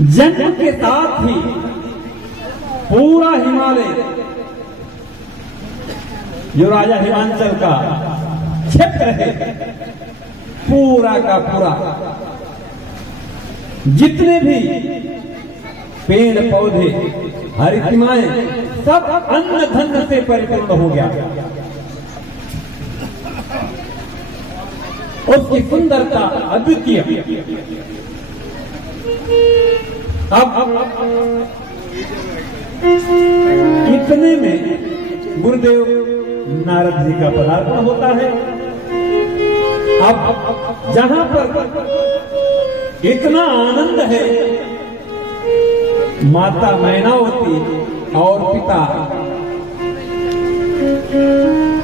जन्म के साथ ही पूरा हिमालय, जो राजा हिमांचल का क्षेत्र है, पूरा का पूरा जितने भी पेड़ पौधे हरितिमाएं सब अन्न धन से परिपूर्ण हो गया। उसकी सुंदरता अद्वितीय। अब इतने में गुरुदेव नारद जी का पदार्पण होता है। अब जहां पर इतना आनंद है, माता मैनावती और पिता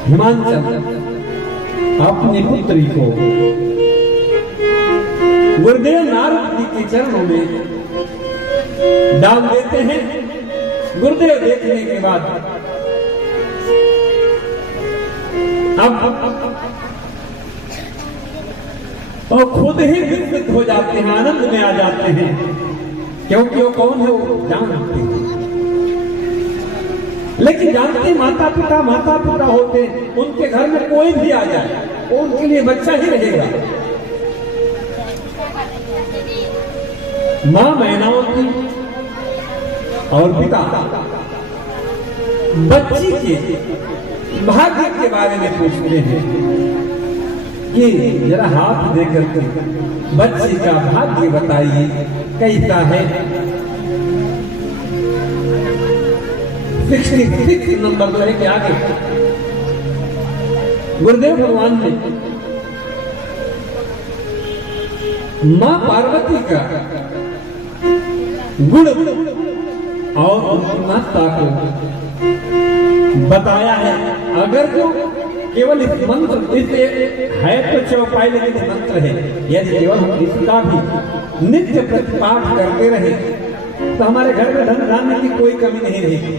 हिमांचल अपनी पुत्री को गुरुदेव नारद जी के चरणों में डाल देते हैं। गुरुदेव देखने के बाद अब वो खुद ही विकसित हो जाते हैं, आनंद में आ जाते हैं, क्योंकि वो कौन है वो जानते हैं। लेकिन जानते माता पिता होते, उनके घर में कोई भी आ जाए वो उनके लिए बच्चा ही रहेगा। मां मैनावती और पिता बच्ची के भाग्य के बारे में पूछते हैं कि जरा हाथ देकर के बच्ची का भाग्य बताइए कैसा है। 66 नंबर तो है कि आगे गुरुदेव भगवान ने मां पार्वती का गुण और उनकी माता को बताया है। अगर जो केवल इस मंत्र, इसे है तो चौपाई लेकिन मंत्र है, यदि केवल हम इसका भी नित्य प्रतिपाठ करते रहे तो हमारे घर में धन धान्य की कोई कमी नहीं रहेगी।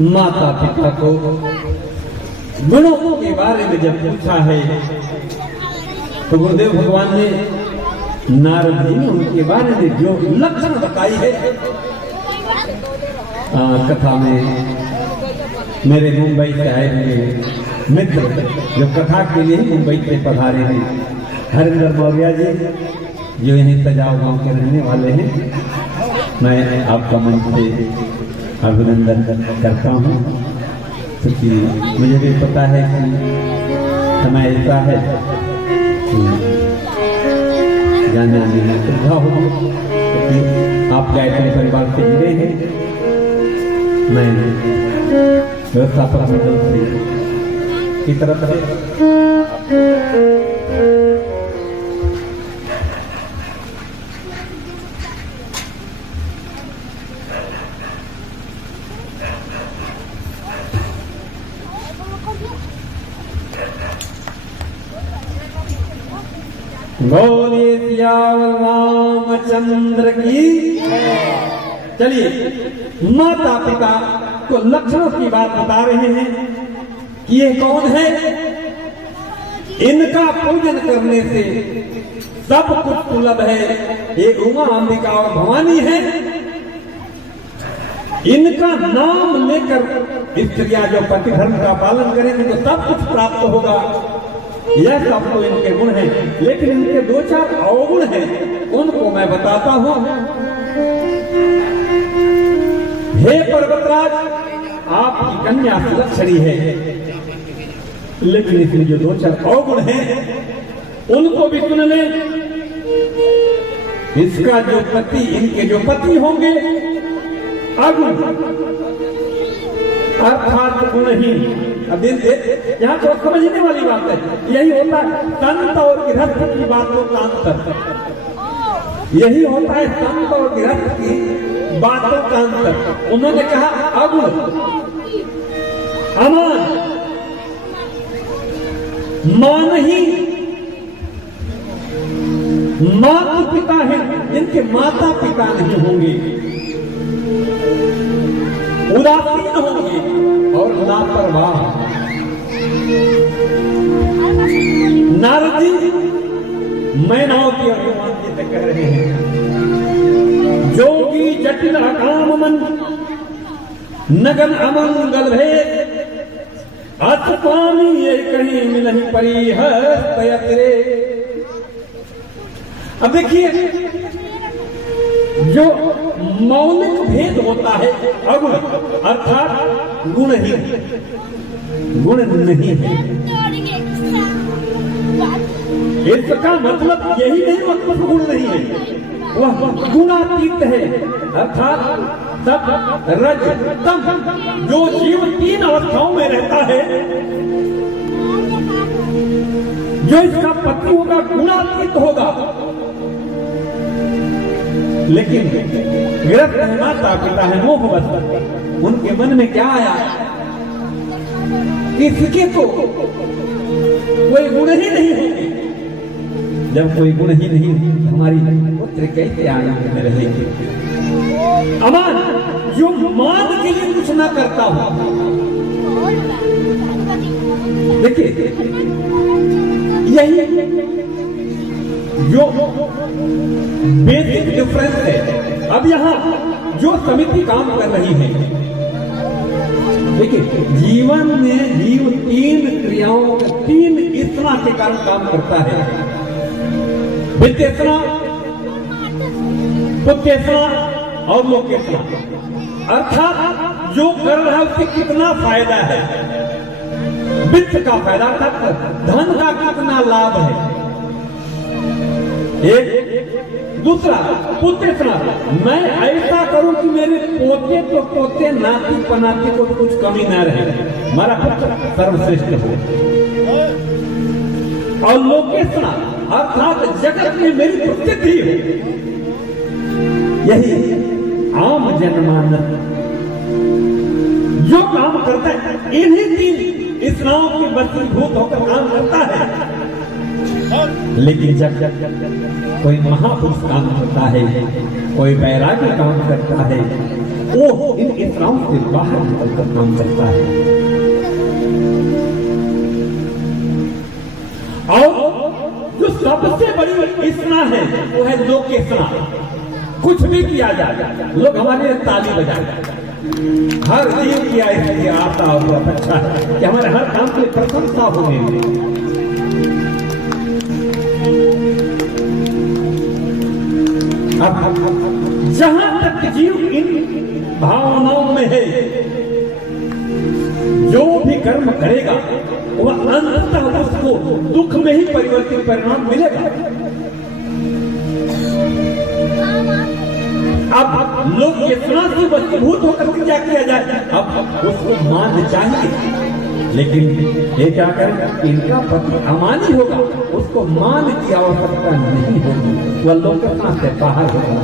माता पिता को गुणों के बारे में जब पूछा है तो गुरुदेव भगवान ने नारद जी ने उनके बारे में जो लक्षण बताई है, कथा में मेरे मुंबई से आए हुए मित्र जो कथा के लिए मुंबई से पधारे हैं, हरिंदर मौर्य जी जो यहीं सजाओ गांव के रहने वाले हैं, मैं आपका मन से अभिनंदन करता हूँ, क्योंकि मुझे भी पता है कि समय ऐसा है कि जाने आने में सुविधा होगी, क्योंकि आप गायत्री परिवार से जुड़े हैं। मैं व्यवस्थापक मंडल से की तरफ से बोलिए सियावर रामचंद्र की। चलिए माता पिता को लक्षणों की बात बता रहे हैं कि ये कौन है, इनका पूजन करने से सब कुछ सुलभ है। ये उमा अंबिका और भवानी है, इनका नाम लेकर स्त्रियां जो पति धर्म का पालन करेंगे तो सब कुछ प्राप्त होगा। यह सब तो इनके गुण हैं, लेकिन इनके दो चार अवगुण हैं, उनको मैं बताता हूं। हे पर्वतराज, आपकी कन्या सुलक्षणी है, लेकिन इसमें जो दो चार अवगुण हैं उनको भी सुन ले। इसका जो पति, इनके जो पति होंगे अगुण अर्थात गुणहीन। अब यहाँ तो समझने वाली बात है, यही होता है संत और गृहस्थ की बातों का अंतर, यही होता है संत और गृहस्थ की बातों का अंतर। उन्होंने कहा अगुण, अमान, मानहीन, माता पिता है, इनके माता पिता नहीं होंगे, उदासीन होंगे और लापरवाह। नारद जी मैनाओं की अनुमान कह रहे हैं, जोगी जटिल अकाम मन नगन अमंगल भेद अतपानी ये कहीं मिलही परिहस्तयत्रे। अब देखिए जो मौलिक भेद होता है अगुण अर्थात गुणहीन, गुण नहीं है, इसका मतलब यही नहीं मतलब गुण नहीं है, वह गुणातीत है अर्थात तप रज तम। जो जीव तीन अवस्थाओं में रहता है, जो इसका पति होगा गुणातीत होगा। लेकिन गृहस्थ माता पिता है मोहवश, उनके मन में क्या आया, इसके तो कोई गुण ही नहीं होंगे। जब कोई गुण ही नहीं, हमारी पुत्र कैसे आनंद में रहेगी। अमान, जो मान के लिए कुछ ना करता हो। देखिए यही जो बेसिक डिफरेंस है। अब यहाँ जो समिति काम कर रही है, देखिए जीवन में जीव तीन क्रियाओं, तीन इतना के कारण काम करता है, वित्तेतना, पुत्तेतना और लोकेतना। अर्थात जो कर रहा है उससे कितना फायदा है, वित्त का फायदा अर्थात धन का कितना लाभ है, एक। दूसरा पुत्तेतना, मैं ऐसा करूं कि मेरे पोते तो पोते नाती पनाती को कुछ कमी ना रहे, हमारा पुत्र सर्वश्रेष्ठ हो। और लोकेतना अर्थात जगत में मेरी प्रसिद्धि हो। यही आम जनमानस जो काम करता है, इन्हीं तीन स्नाओं के वशीभूत होकर काम करता है। लेकिन जब कोई महापुरुष काम करता है, कोई वैराग्य काम करता है, वो इन इतराओं से बाहर निकलकर काम करता है। और जो सबसे बड़ी इसना है वो है लोकेशना। कुछ भी किया जाए लोग हमारे लिए ताली बजाए। हर जीव किया इसलिए आता हुआ अच्छा है कि हमारे हर काम की प्रशंसा होने। अब जहां तक जीव इन भावनाओं में है, जो भी कर्म करेगा वह अंततः उसको दुख में ही परिवर्तित परिणाम मिलेगा। अब लोग इतना से मजबूत होकर के क्या किया जाए, अब उसको मान चाहिए, लेकिन ये क्या करें, इनका पति अमानी होगा, उसको मान की आवश्यकता नहीं होगी, वह लोग से बाहर होगा।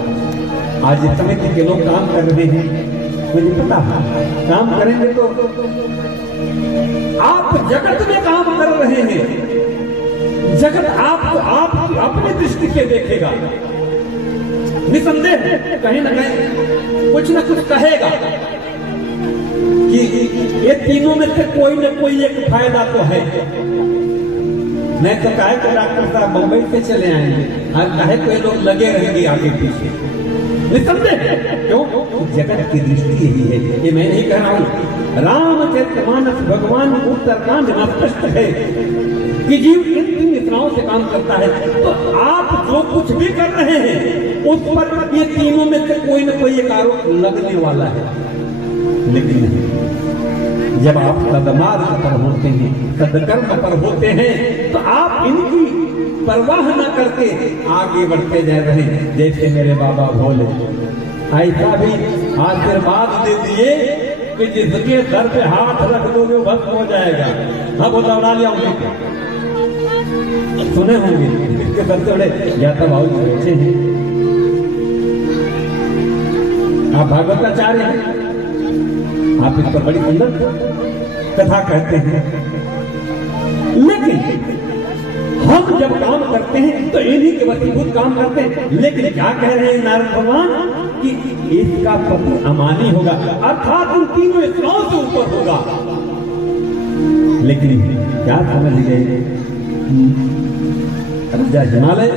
आज इस समय के लोग काम कर रहे हैं, मुझे पता है काम करेंगे तो आप जगत में काम कर रहे हैं, जगत आपको आप अपनी दृष्टि से देखेगा, निसंदेह कहीं ना कहीं कुछ न कुछ कहेगा कि ये तीनों में से कोई न कोई एक फायदा तो है। नहीं तो काहे को डॉक्टर साहब मुंबई से चले आएंगे और काहे को ये लोग लगे रहेंगे आगे पीछे, निसंदेह। क्यों? जगत की दृष्टि यही है, ये मैं नहीं कह रहा हूं। रामचरितमानस भगवान उत्तरकांड में स्पष्ट है कि जीव इन तीन इतनाओं से काम करता है। तो आप जो कुछ भी कर रहे हैं उस पर ये तीनों में से कोई न कोई एक आरोप लगने वाला है। लेकिन जब आप सदमार्ग पर होते हैं, सदकर्म पर होते हैं, तो आप इनकी परवाह न करके आगे बढ़ते जा रहे हैं। जैसे मेरे बाबा भोले ऐसा भी आशीर्वाद दे दिए कि जिसके सर पे हाथ रख दोगे वो भस्म हो जाएगा। हाँ वो दौड़ा लिया उन्हें, सुने होंगे इसके सर से बड़े ज्ञाता भाव बैठे हैं। आप भागवताचार्य हैं, आप इस पर बड़ी सुंदर कथा कहते हैं, लेकिन हम जब काम करते हैं तो इन्हीं के वसीभूत काम करते हैं। लेकिन क्या कह रहे हैं नारद भगवान कि इसका पति अमानी होगा, अर्थात उन तीनों इतनाओं से ऊपर होगा। लेकिन क्या समझ गए, राजा हिमालय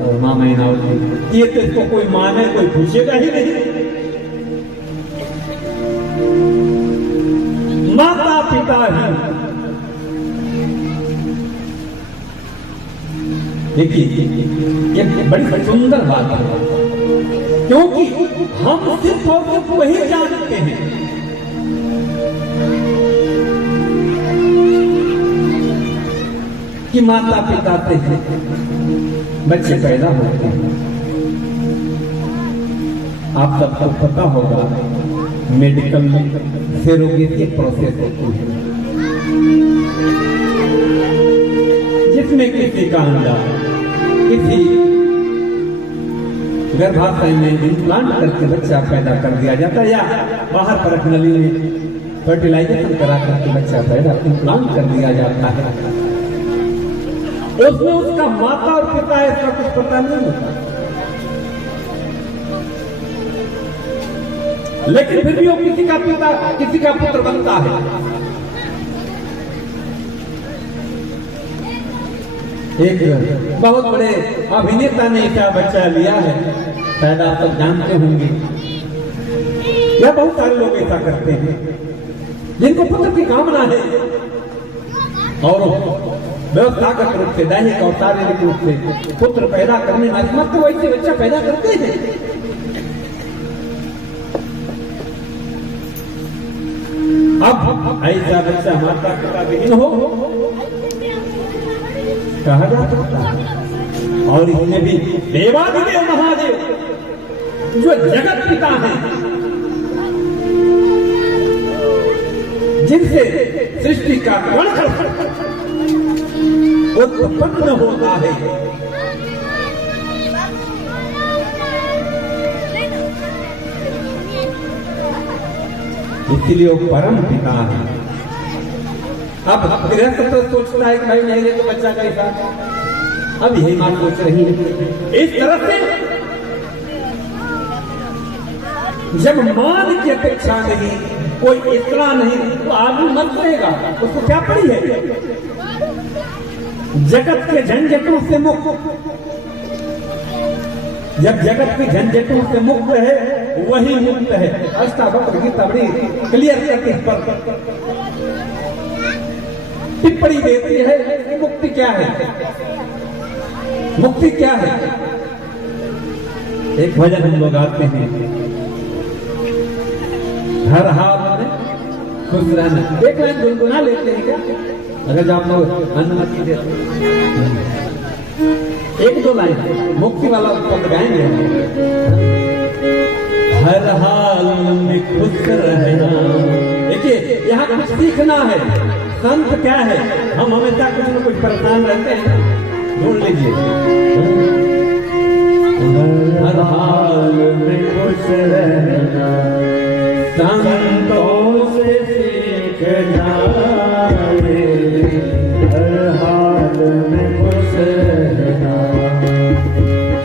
और मां मैनावती, ये तो इसको कोई माने कोई पूछेगा ही नहीं। माता पिता ही, देखिए ये बड़ी सुंदर बात है, क्योंकि हम सिर्फ और सिर्फ वही जानते हैं कि माता पिता से बच्चे पैदा होते हैं। आप सबको पता होगा मेडिकल में सेरोगेसी प्रोसेस होती है, जिसमें किसी का अंडा किसी गर्भाशय में इम्प्लांट करके बच्चा पैदा कर दिया जाता है, या बाहर परख नली में फर्टिलाइजेशन करा करके बच्चा पैदा इम्प्लांट कर दिया जाता है। उसमें उसका माता और पिता है इसका कुछ पता नहीं होता, लेकिन फिर भी वो किसी का पिता किसी का पुत्र बनता है। एक बहुत बड़े अभिनेता ने इसका बच्चा लिया है, शायद आप सब जानते होंगे, या बहुत सारे लोग ऐसा करते हैं जिनको पुत्र की कामना है और व्यवस्थागत रूप से, दैहिक और शारीरिक रूप से पुत्र पैदा करने में असमर्थ, वैसे बच्चा पैदा करते हैं। अब ऐसा बच्चा माता पिता विहीन हो कहा जा सकता है। और इसमें भी देवादिदेव महादेव जो जगत पिता हैं, जिनसे सृष्टि का कण उत्पन्न होता है, इसलिए वो परम पिता है। अब गृहस्थ तो सोचता है कि भाई नहीं तो बच्चा कैसा, अब यही मां सोच रही है। इस तरह से जब मान की अपेक्षा नहीं, कोई इतना नहीं, तो आदमी मत करेगा, उसको क्या पड़ी है? जगत के झंझटों से मुक्त, जब जगत के झंझटों से मुक्त है वही मुक्त है। अष्टावक्र गीता बड़ी क्लियर करके इस पर टिप्पणी देती है कि मुक्ति क्या है, मुक्ति क्या है। एक भजन हम लोग गाते हैं, हर हाल में खुश रहना। एक लाइन गुनगुना लेते हैं क्या, अगर आप लोग अनुमति दे? एक दो लाइन मुक्ति वाला पद गाएंगे। हर हाल में खुश रहना। देखिए यहाँ कुछ सीखना है। संत क्या है? हम हमेशा कुछ न कुछ परेशान रहते हैं, ढूंढ लीजिए। हर हाल में खुश रहना, संतों से सीख जाए। हर हाल में खुश रहना,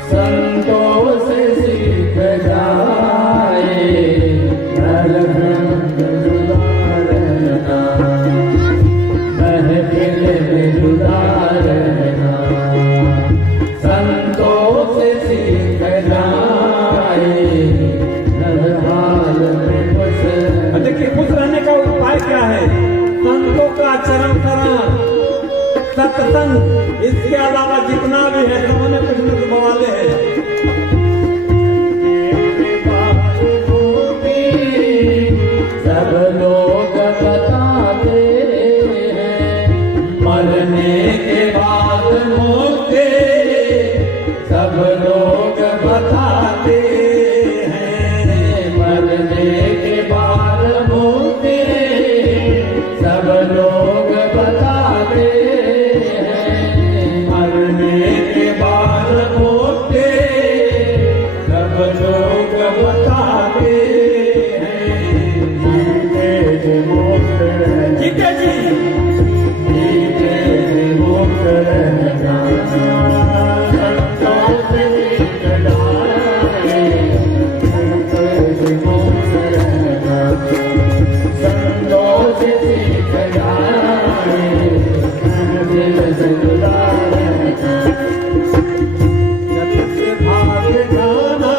संतों से सीख जाए। हर रंग जुदा रहना, महफिल में जुदा रहना, संतों से सीख जाए। हर हाल में खुश। देखिए खुश रहने का उपाय क्या है? संतों का चरण शरण, सत्संग, इसके अलावा जितना भी है सब में कुछ न कुछ बवाले हैं। सब लोग बताते हैं मरने के बाद मुक्ति, सब लोग बताते हैं मरने के बाद मुक्ति, सब लोग बताते हैं मरने के बाद मुक्ति, सब लोग बताते हैं। ठीक है जी, मुक्त रहना, संतों से सीख जाए। मुक्त रहना, संतों से सीख जाए। दिल से जुदा रहना, जग से भाग जाना,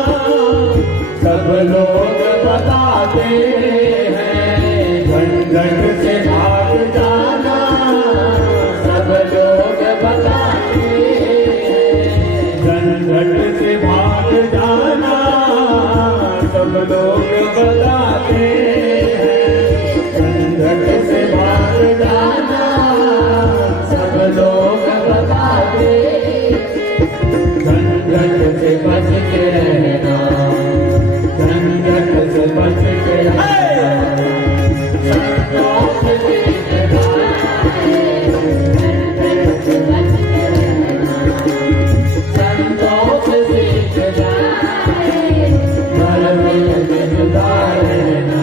सब लोग बताते हैं। झंझट से भाग जाना, सब लोग बताते हैं। झंझट से भाग जाना, सब लोग बताते हैं। झंझट से भाग जाना, सब लोग बताते हैं। झंझट से बच के रहना, झंझट से बच के रहना, संतों से सीख जाए। झंझट से बच के रहना, संतों से सीख जाए। मरने में जुदा रहना।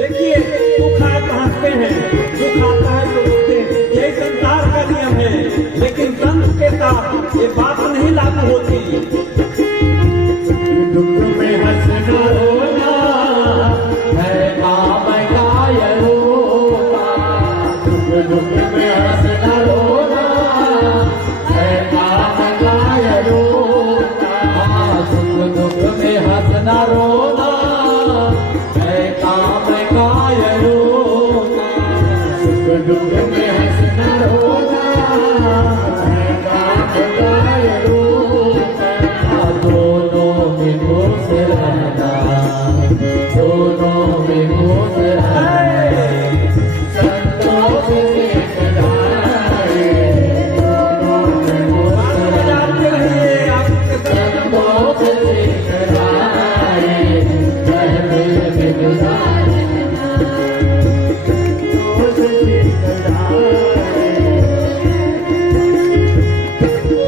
देखिए दुख आए तो हंसते हैं, दुख आता है तो रोते हैं, यही संसार का नियम है। लेकिन संत के साथ ये बात नहीं लागू होती। दुख में हंसना रोना है काम का ये रोना, दुख में हंसना रोना है काम का ये रोना। दुख में हंसना रोना है काम का ये रोना, दुख में हंसना रोना है काम का ये रोना। दोनों में खुश रहना, दोनों में खुश रहना, संतों से सीख जाए। दोनों में खुश रहना, संतों से सीख जाए। महफिल में जुदा रहना, संतों से सीख जाए।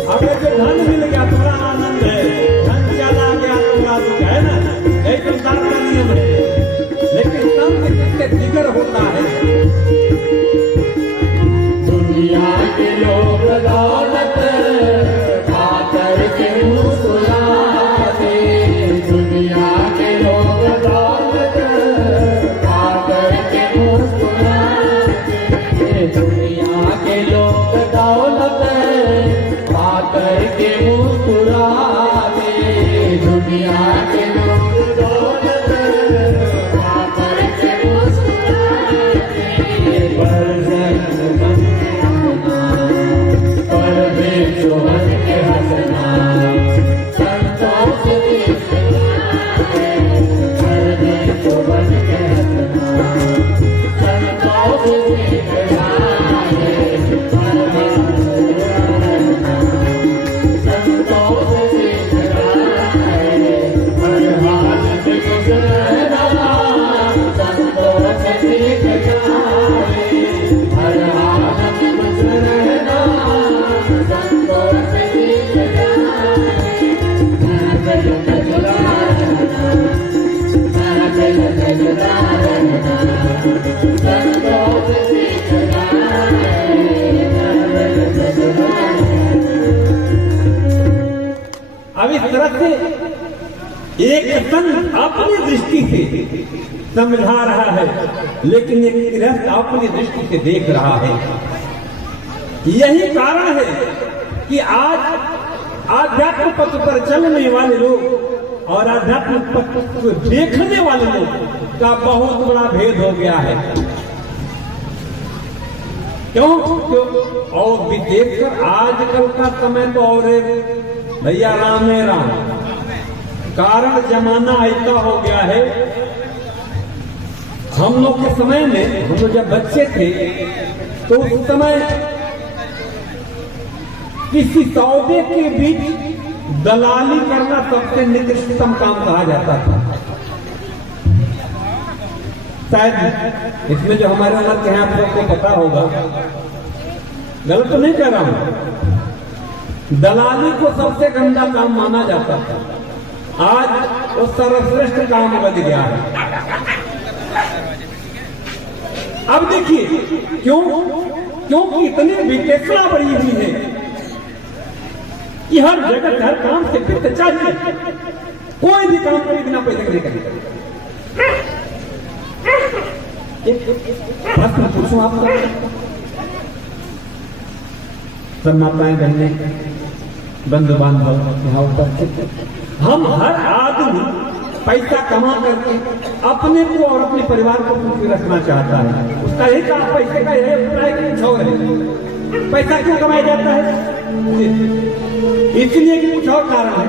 अब जो धन मिल गया थोड़ा आनंद है, धन चला गया थोड़ा दुख है ना, यही संसार का नियम है। लेकिन संत किसके जिगर होता है? दुनिया के लोग दौलत खाकर के मुस्कुराते दौलत पाकर के मुस्कुरा दे, दुनिया के लोग दौलत पाकर के मुस्कुरा दे, पर जन्म बन के हंसना, पर बेचो बन के हंसना, संतों से सीखना है, पर बेचो बन के हंसना, संतों से सीखना है, पर संतों से सीखना है, हर हालत गुजरना, संतों से सीखना है, हर हालत गुजरना, संतों से सीखना है, महफिल में जुदा रहना, महफिल में जुदा रहना, संतों से सीखना है, महफिल में जुदा रहना। अब इस तरह से एक संत अपनी दृष्टि से समझा रहा है, लेकिन एक गृहस्थ अपनी दृष्टि से देख रहा है। यही कारण है कि आज आध्यात्म पथ पर चलने वाले लोग और आध्यात्म पथ को देखने वाले लोग का बहुत बड़ा भेद हो गया है। क्यों? और विशेषकर आजकल का समय तो और भैया राम है राम, कारण जमाना ऐसा हो गया है। हम लोग के समय में, हम लोग जब बच्चे थे तो उस समय किसी सौदे के बीच दलाली करना सबसे निकृष्टतम काम कहा जाता था। शायद इसमें जो हमारे उम्र के हैं आप लोग को पता होगा, गलत तो नहीं कह रहा हूं, दलाली को सबसे गंदा काम माना जाता था। आज वो सर्वश्रेष्ठ काम बन गया है। अब देखिए क्यों? क्योंकि इतनी विकेषणा बढ़ी हुई है कि हर जगह हर काम से वित्त चाहिए, कोई भी काम करे बिना पैसे नहीं करेगा। प्रश्न पूछूं आपको, सब माताएं बहनें बंधु बांधव यहाँ उपस्थित, हम हर आदमी पैसा कमा करके अपने को और अपने परिवार को खुशी रखना चाहता है। उसका यही काम पैसे का यही अभिप्राय कि कुछ और है। पैसा क्यों कमाया जाता है? इसलिए कि कुछ और कारण है।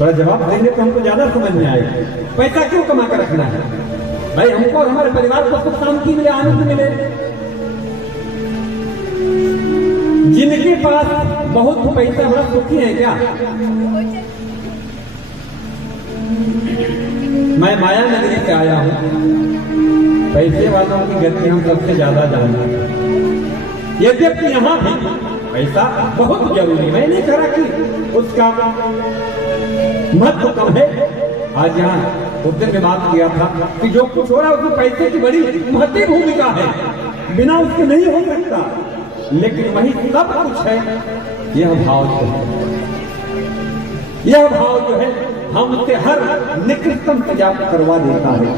थोड़ा जवाब देंगे तो हमको ज्यादा समझ में आएगा। पैसा क्यों कमा कर रखना है? भाई हमको और हमारे परिवार को सुख शांति मिले, आनंद मिले। जिनके पास बहुत पैसा बड़ा सुखी है क्या? मैं माया नगरी से आया हूं, पैसे वालों की गति हम सबसे ज्यादा जानते हैं। यद्यपि यहाँ भी पैसा बहुत जरूरी, मैं नहीं कह रहा कि उसका महत्व कम है। आज यहाँ उस दिन में बात किया था कि जो कुछ हो रहा है उसमें पैसे की बड़ी महत्वपूर्ण भूमिका है, बिना उसके नहीं हो सकता। लेकिन वही सब कुछ है, यह भाव जो है, यह भाव जो है हमसे हर निकृष्टम त्याग करवा देता है।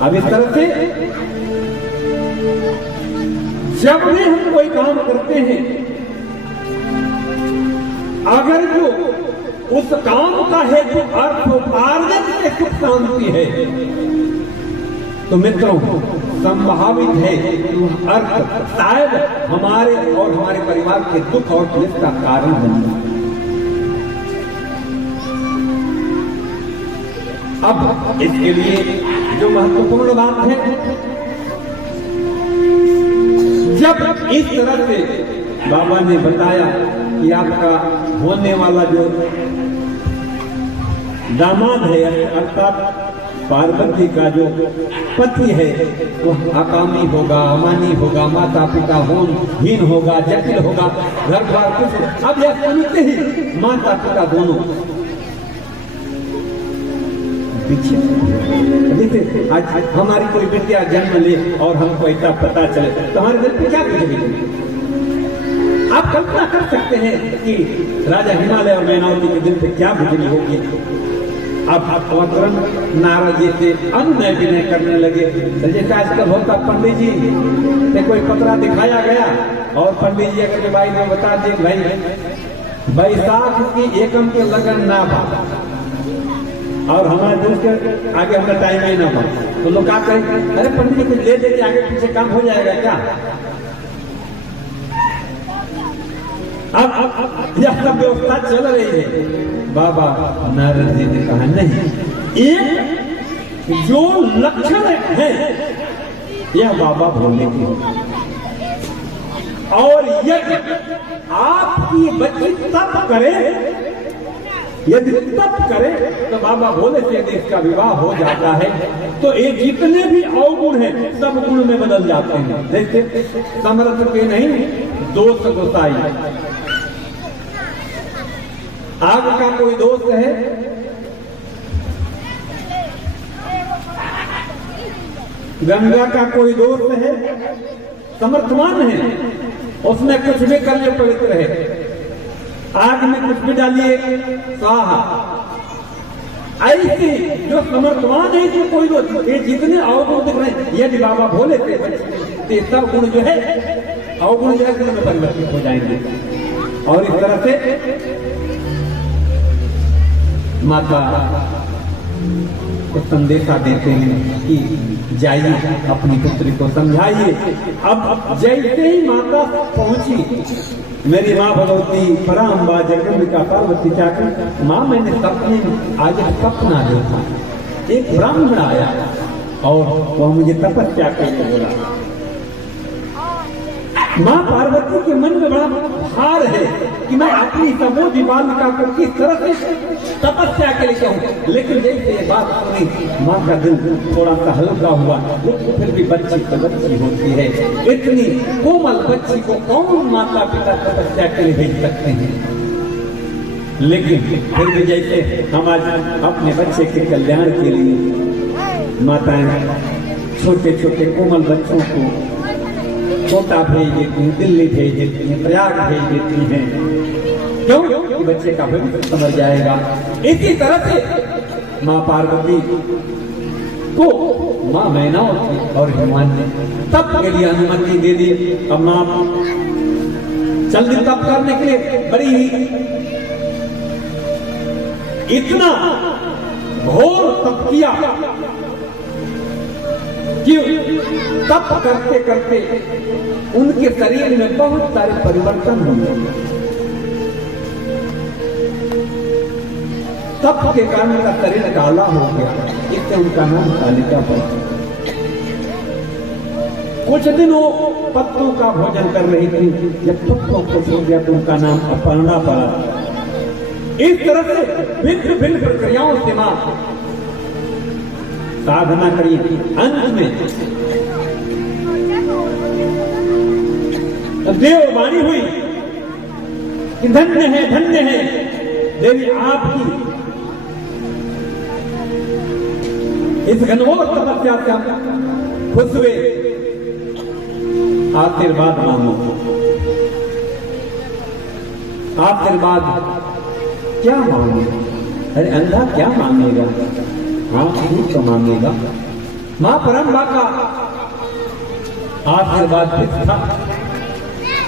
अब इस तरह से जब भी हम कोई काम करते हैं, अगर जो उस काम का हेतु अर्थोपार्जन से सुख शांति है, तो मित्रों संभावित है कि अर्थ शायद हमारे और हमारे परिवार के दुख और क्लेश का कारण बन जाए। अब इसके लिए जो महत्वपूर्ण बात है, जब इस तरह से बाबा ने बताया कि आपका होने वाला जो दामाद है, अर्थात पार्वती का जो पति है, वह अकामी होगा, अमानी होगा, माता पिता हीन होगा, जटिल होगा, घर द्वार कुछ। अब यह सुनते ही माता पिता दोनों पीछे। जैसे आज हमारी कोई बेटिया जन्म ले और हमको ऐसा पता चले तो हमारे दिल पे क्या गुजरेगी? आप कल्पना कर सकते हैं कि राजा हिमालय और मैनावती के दिल पे क्या गुजरी होगी। अब तुरंत नारद जी से अन्य विनय करने लगे। जैसा आजकल होता पंडित जी ने कोई पतरा दिखाया गया और पंडित जी अगर भाई ने बता दिए भाई बैसाख की एकम के लगन ना बा और हमारे दोस्त के आगे हमारा टाइम ही ना बा, तो लोग क्या कहें, अरे पंडित जी कुछ ले दे आगे पीछे काम हो जाएगा क्या। अब यह सब व्यवस्था चल रही है। बाबा नारद जी ने कहा नहीं, एक जो लक्षण है यह बाबा भोले की, और यदि आपकी बच्ची तप करे, यदि तप करे तो बाबा भोले से यदि इसका विवाह हो जाता है तो ये जितने भी अवगुण हैं सब गुण में बदल जाते हैं। जैसे समर्थ के नहीं दोस्त गोसाई, आग का कोई दोस्त है, गंगा का कोई दोस्त है, समर्थवान है, उसमें कुछ भी कर ले पवित्र है, आग में कुछ भी डालिए स्वाहा। ऐसे जो समर्थवान है इसमें कोई दोस्त, ये जितने अवगुण दिख रहे हैं यदि बाबा भोले थे सब गुण जो है अवगुण जो है गुण में परिवर्तित हो जाएंगे। और इस तरह से माता को संदेशा देते हैं कि जाइए अपनी पुत्री को समझाइए। अब जैसे ही माता पहुंची, मेरी माँ भगवती पराम्बा जगदम्बिका पार्वती जाकर, माँ मैंने सपने आज सपना देखा, एक ब्राह्मण आया और वह मुझे तपस्या करके बोला। माँ पार्वती के मन में बड़ा भार है कि मैं अपनी समोधी बालिका को किस तरह से तपस्या के लिए कहूँ, लेकिन जैसे ये बात सुनी माँ का दिल थोड़ा सा हल्का हुआ। लेकिन फिर भी बच्ची तो बच्ची होती है, इतनी कोमल बच्ची को कौन माता पिता तपस्या के लिए भेज सकते हैं। लेकिन फिर भी जैसे हम आज अपने बच्चे के कल्याण के लिए माताएं छोटे छोटे कोमल बच्चों को कोटा भेज देती हैं, दिल्ली भेज देती हैं, प्रयाग भेज देती हैं, क्यों कि बच्चे का भविष्य समझ जाएगा। इसी तरह से माँ पार्वती को माँ मैनावती और हनुमान ने तप के लिए अनुमति दे दी। अब माँ चल दी तप करने के लिए, बड़ी ही इतना घोर तप किया कि तप करते करते उनके शरीर में बहुत सारे परिवर्तन हुए। तप के कारण उनका शरीर काला हो गया, इससे उनका नाम कालिका पड़ा। कुछ दिन वो पत्तों का भोजन कर रही थी, जब पत्तों को छूट गया तो उनका नाम अपर्णा पड़ा। इस तरह से भिन्न भिन्न प्रक्रियाओं से मां साधना करी। अंत में देववाणी हुई कि धन्य है देवी आपकी इस घनघोर तपस्या से हम खुश हुए, आशीर्वाद मांगो। आशीर्वाद क्या मांगे? अरे अंधा क्या मांगेगा, हाँ ठीक तो मांगेगा। मां परम्बा का आशीर्वाद फिक्स था।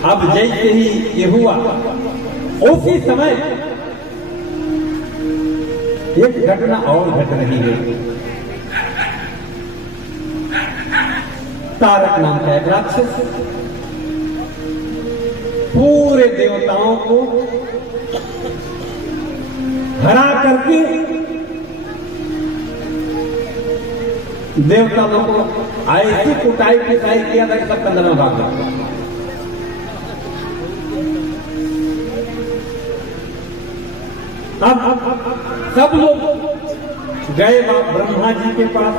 अब जैसे ही ये हुआ उसी समय एक घटना और घट रही है। तारक नाम का एक राक्षस पूरे देवताओं को हरा करके देवता लोगों को ऐसी कुटाई पिटाई किया था कि सब कंधर में भाग गया। अब सब लोग गए ब्रह्मा जी के पास,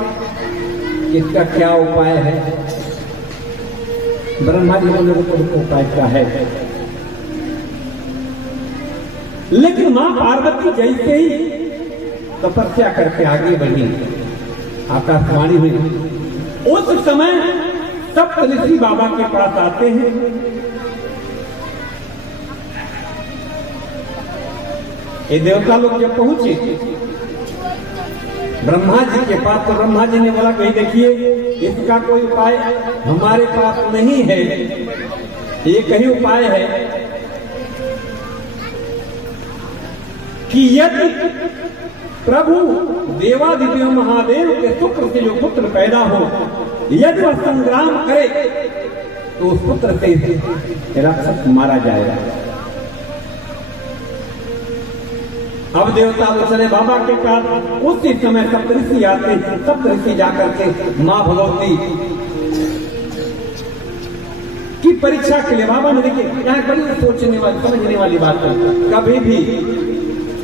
इसका क्या उपाय है? ब्रह्मा जी बोले तो उपाय क्या है? लेकिन मां पार्वती जैसे ही तपस्या करके आगे बढ़ी, आकाशवाणी हुई। उस समय सप्त ऋषि बाबा के पास आते हैं। ये देवता लोग जब पहुंचे ब्रह्मा जी के पास, तो ब्रह्मा जी ने बोला कहीं देखिए इसका कोई उपाय हमारे पास नहीं है, एक ही उपाय है कि यदि प्रभु देवादिदेव महादेव के शुक्र से जो पुत्र पैदा हो, यदि वह संग्राम करे तो उस पुत्र से राक्षस मारा जाएगा। अब देवता तो चले बाबा के पास, उसी समय सप्तऋषि आते, सप्तऋषि जाकर के मां भगवती की परीक्षा के लिए, बाबा ने देखिए यहाँ बड़ी सोचने वाली समझने वाली बात है, कभी भी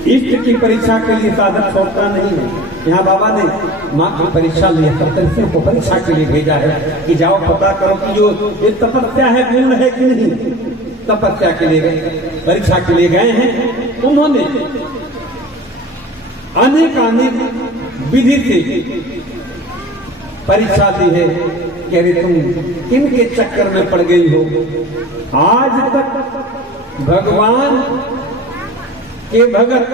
इष्ट की परीक्षा के लिए साधक छोड़ता नहीं है। यहाँ बाबा ने माँ की परीक्षा ली, सप्तऋषियों को परीक्षा के लिए भेजा है कि जाओ पता करो कि जो ये तपस्या है पूर्ण है कि नहीं। तपस्या के लिए गए, परीक्षा के लिए गए हैं। उन्होंने अनेक विधि से परीक्षा दी है कि अरे तुम किनके चक्कर में पड़ गई हो। आज तक भगवान के भगत,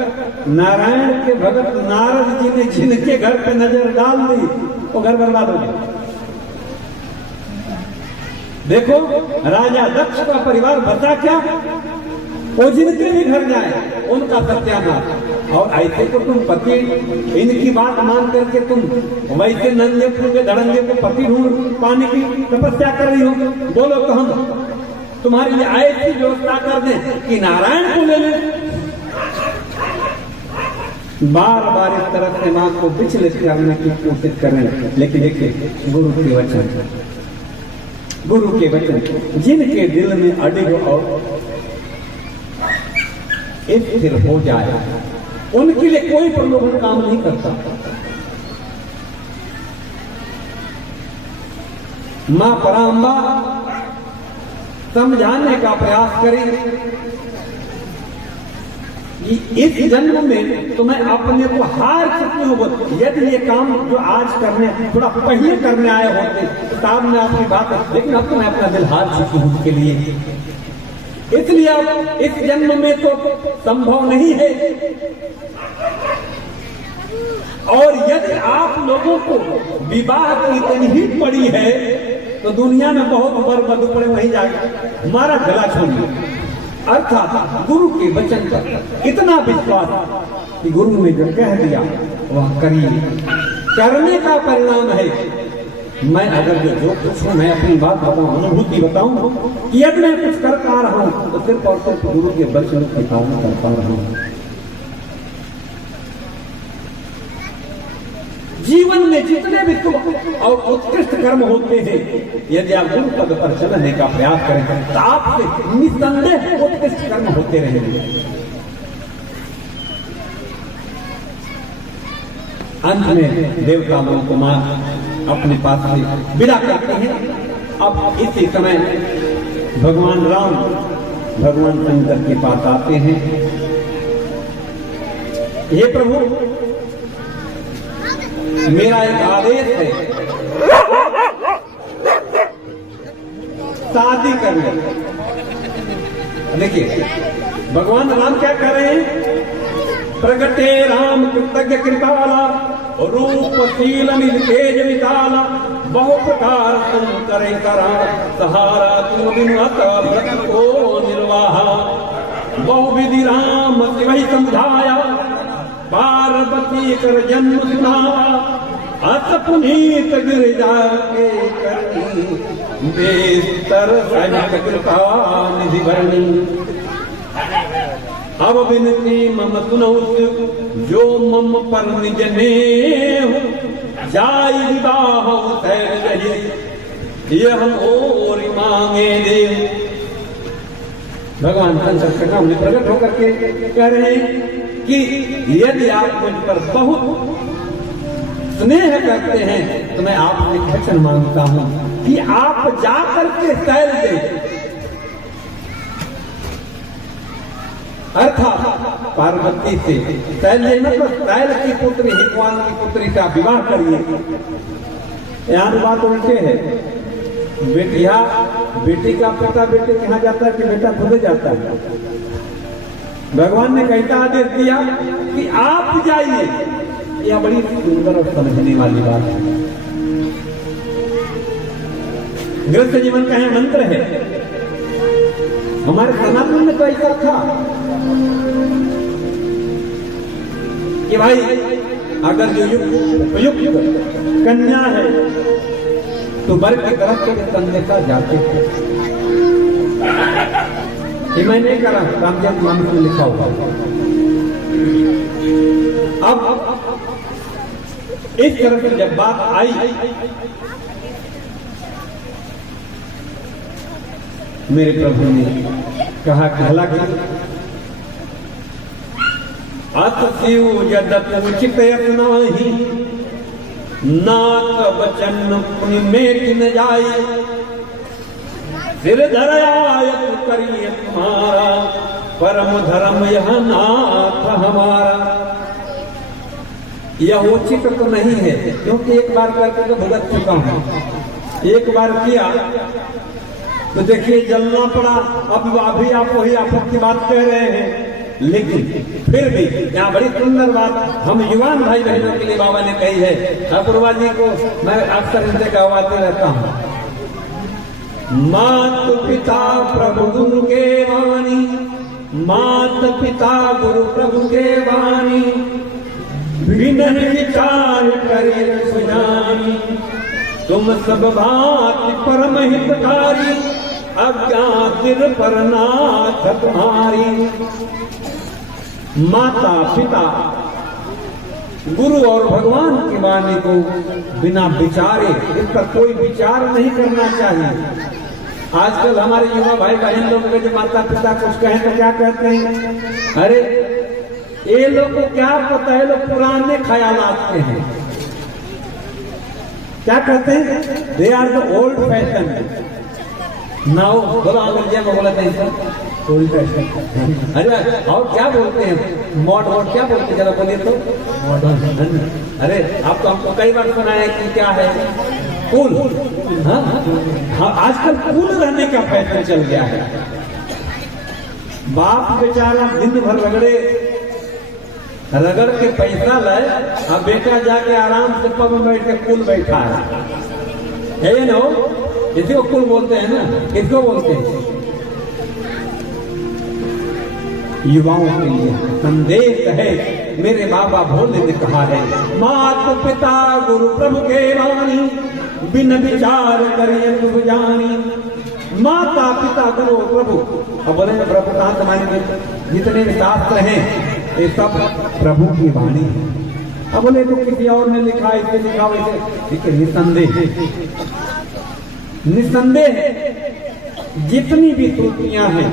नारायण के भगत नारद जी ने जिनके घर पे नजर डाल दी वो घर बर्बाद हो गया। देखो राजा दक्ष का परिवार बचा क्या, वो जिनके भी घर जाए उनका सत्यानाश। और ऐसे को तुम पति इनकी बात मान करके तुम वैसे नंगे फूके धड़ंगे को पति ढूंढ पाने की तपस्या कर रही हो। बोलो तो हम तुम्हारे लिए ऐसी व्यवस्था कर दें कि नारायण को ले लें। बार बार इस तरह से मां को विचलित करने की कोशिश करें, लेकिन देखिए गुरु के वचन, गुरु के वचन जिनके दिल में अडिग और स्थिर हो जाए उनके लिए कोई प्रलोभन काम नहीं करता। मां पराम्बा समझाने का प्रयास करें कि इस जन्म में तुम्हें अपने को हार चुके हो। यदि ये काम जो आज करने थोड़ा पहले करने आए होते किताब में आपकी बात, लेकिन अब तुम्हें अपना दिल हार चुकी हूं उसके लिए, इसलिए अब इस जन्म में तो संभव नहीं है। और यदि आप लोगों को विवाह की तनहीद पड़ी है तो दुनिया में बहुत बर बदू पड़े, वहीं जाकर हमारा गला छोड़िए। अर्थात गुरु के वचन पर इतना विश्वास कि गुरु ने जो कह दिया वह करिए, करने का परिणाम है। मैं अगर जो कुछ हूं, मैं अपनी बात बताऊं, अनुभूति बताऊं कि यदि मैं कुछ कर पा रहा हूं तो सिर्फ और सिर्फ गुरु के वचन के पालन कर पा रहा हूं। जीवन में जितने भी शुभ और उत्कृष्ट कर्म होते हैं, यदि आप गुरु पद पर चलने का प्रयास करें तो आपसे निसंदेह उत्कृष्ट कर्म होते रहेंगे। अंत में देवता लोगों को मां अपने पास से विदा करते हैं। अब इसी समय भगवान राम भगवान शंकर के पास आते हैं। हे प्रभु, मेरा एक आदेश है, शादी करने। देखिए भगवान राम क्या कर रहे हैं, प्रगटे राम कृतज्ञ कृपाला रूपशील मिल तेज विशाला बहु प्रकार तुम करे करा सहारा तुम बिन व्रत को निर्वाहा बहु विधि राम से वही समझाया पार्वती कर जन्म सुनावा अत पुनीत गिरिजा के करनी बेस्तर सजग कृपा निधि भरनी। अब बिनती मम सुनो जो मम पर निज नेहु जाई विवाह तैर रही ये हम और मांगे दे। भगवान शंकर के सामने प्रकट होकर के कह रहे हैं कि यदि आप मुझ पर बहुत स्नेह करते हैं तो मैं आपसे वचन मांगता हूं कि आप जाकर के शैल दें, अर्थात पार्वती से शैल मतलब शैल की पुत्री हिमवान की पुत्री का विवाह करिए। यहाँ बात उल्टे है, बेटिया बेटी का पिता बेटे के यहाँ जाता है कि बेटा खुद जाता है। भगवान ने कहता आदेश दिया कि आप जाइए यह बड़ी सुंदर और समझने वाली बात है। गृहस्थ जीवन का यह मंत्र है। हमारे सनातन में तो ऐसा था कि भाई अगर जो उपयुक्त कन्या है तो वर की तरफ से संदेशा जाते थे। ये मैं नहीं करा, रामचरित मानस में लिखा हुआ। अब इस तरह से जब बात आई, मेरे प्रभु ने कहा कि हालांकि अतशिव यद्यपि उचित यत्नाहि नाथ बचन पुनि मेट न जाए, सिर धरायत करिए तुम्हारा परम धर्म यह नाथ हमारा। यह उचित तो नहीं है, क्योंकि एक बार करके तो भुगत चुका हूं। एक बार किया तो देखिए जलना पड़ा। अब अभी आप वही आफत की बात कह रहे हैं, लेकिन फिर भी यहाँ बड़ी सुंदर बात हम युवान भाई बहनों के लिए बाबा ने कही है। अपूर्वा जी को मैं अक्सर इनसे कहवाते रहता हूँ, मात पिता प्रभु गुरु के वाणी, मात पिता गुरु प्रभु के वाणी, बिन विचार करे सुजानी, तुम सब भांति परम हितकारी, अज्ञात सिर पर नाथ तुम्हारी। माता पिता गुरु और भगवान की वाणी को बिना विचारे, इस पर कोई विचार नहीं करना चाहिए। आजकल हमारे युवा भाई बहन लोग के जो माता पिता कुछ कहें तो क्या कहते हैं, अरे ये लोग को क्या पता है, लोग पुराने ख्यालात के हैं। क्या कहते हैं, they are the old fashion now. बोला अंग्रेजी में बोला था ओल्ड फैशन। अरे और क्या बोलते हैं, मॉडर्न क्या बोलते हैं, जरा बोलिए तो। मॉडर्न, अरे आप तो हमको कई बार सुना है कि क्या है, कूल। हाँ, आजकल कूल रहने का फैशन चल गया है। बाप बेचारा दिन भर रगड़ के पैसा लाए, अब बेटा जाके आराम से पब में बैठ के कुल बैठा है ना। इसी को कुल बोलते हैं ना, किसको बोलते हैं। युवाओं के लिए संदेश है, मेरे बाबा भोले ने कहा है, मात पिता गुरु प्रभु के वाणी, बिन विचार करिए तुम जानी। माता पिता गुरु प्रभु, अब बोले प्रभु कहा तुम्हारे जितने भी शास्त्र हैं ये सब प्रभु की वाणी है। अब बोले तो किसी और ने लिखा, इसे लिखा, वैसे ठीक है। निसंदेह जितनी भी त्रुटियां हैं,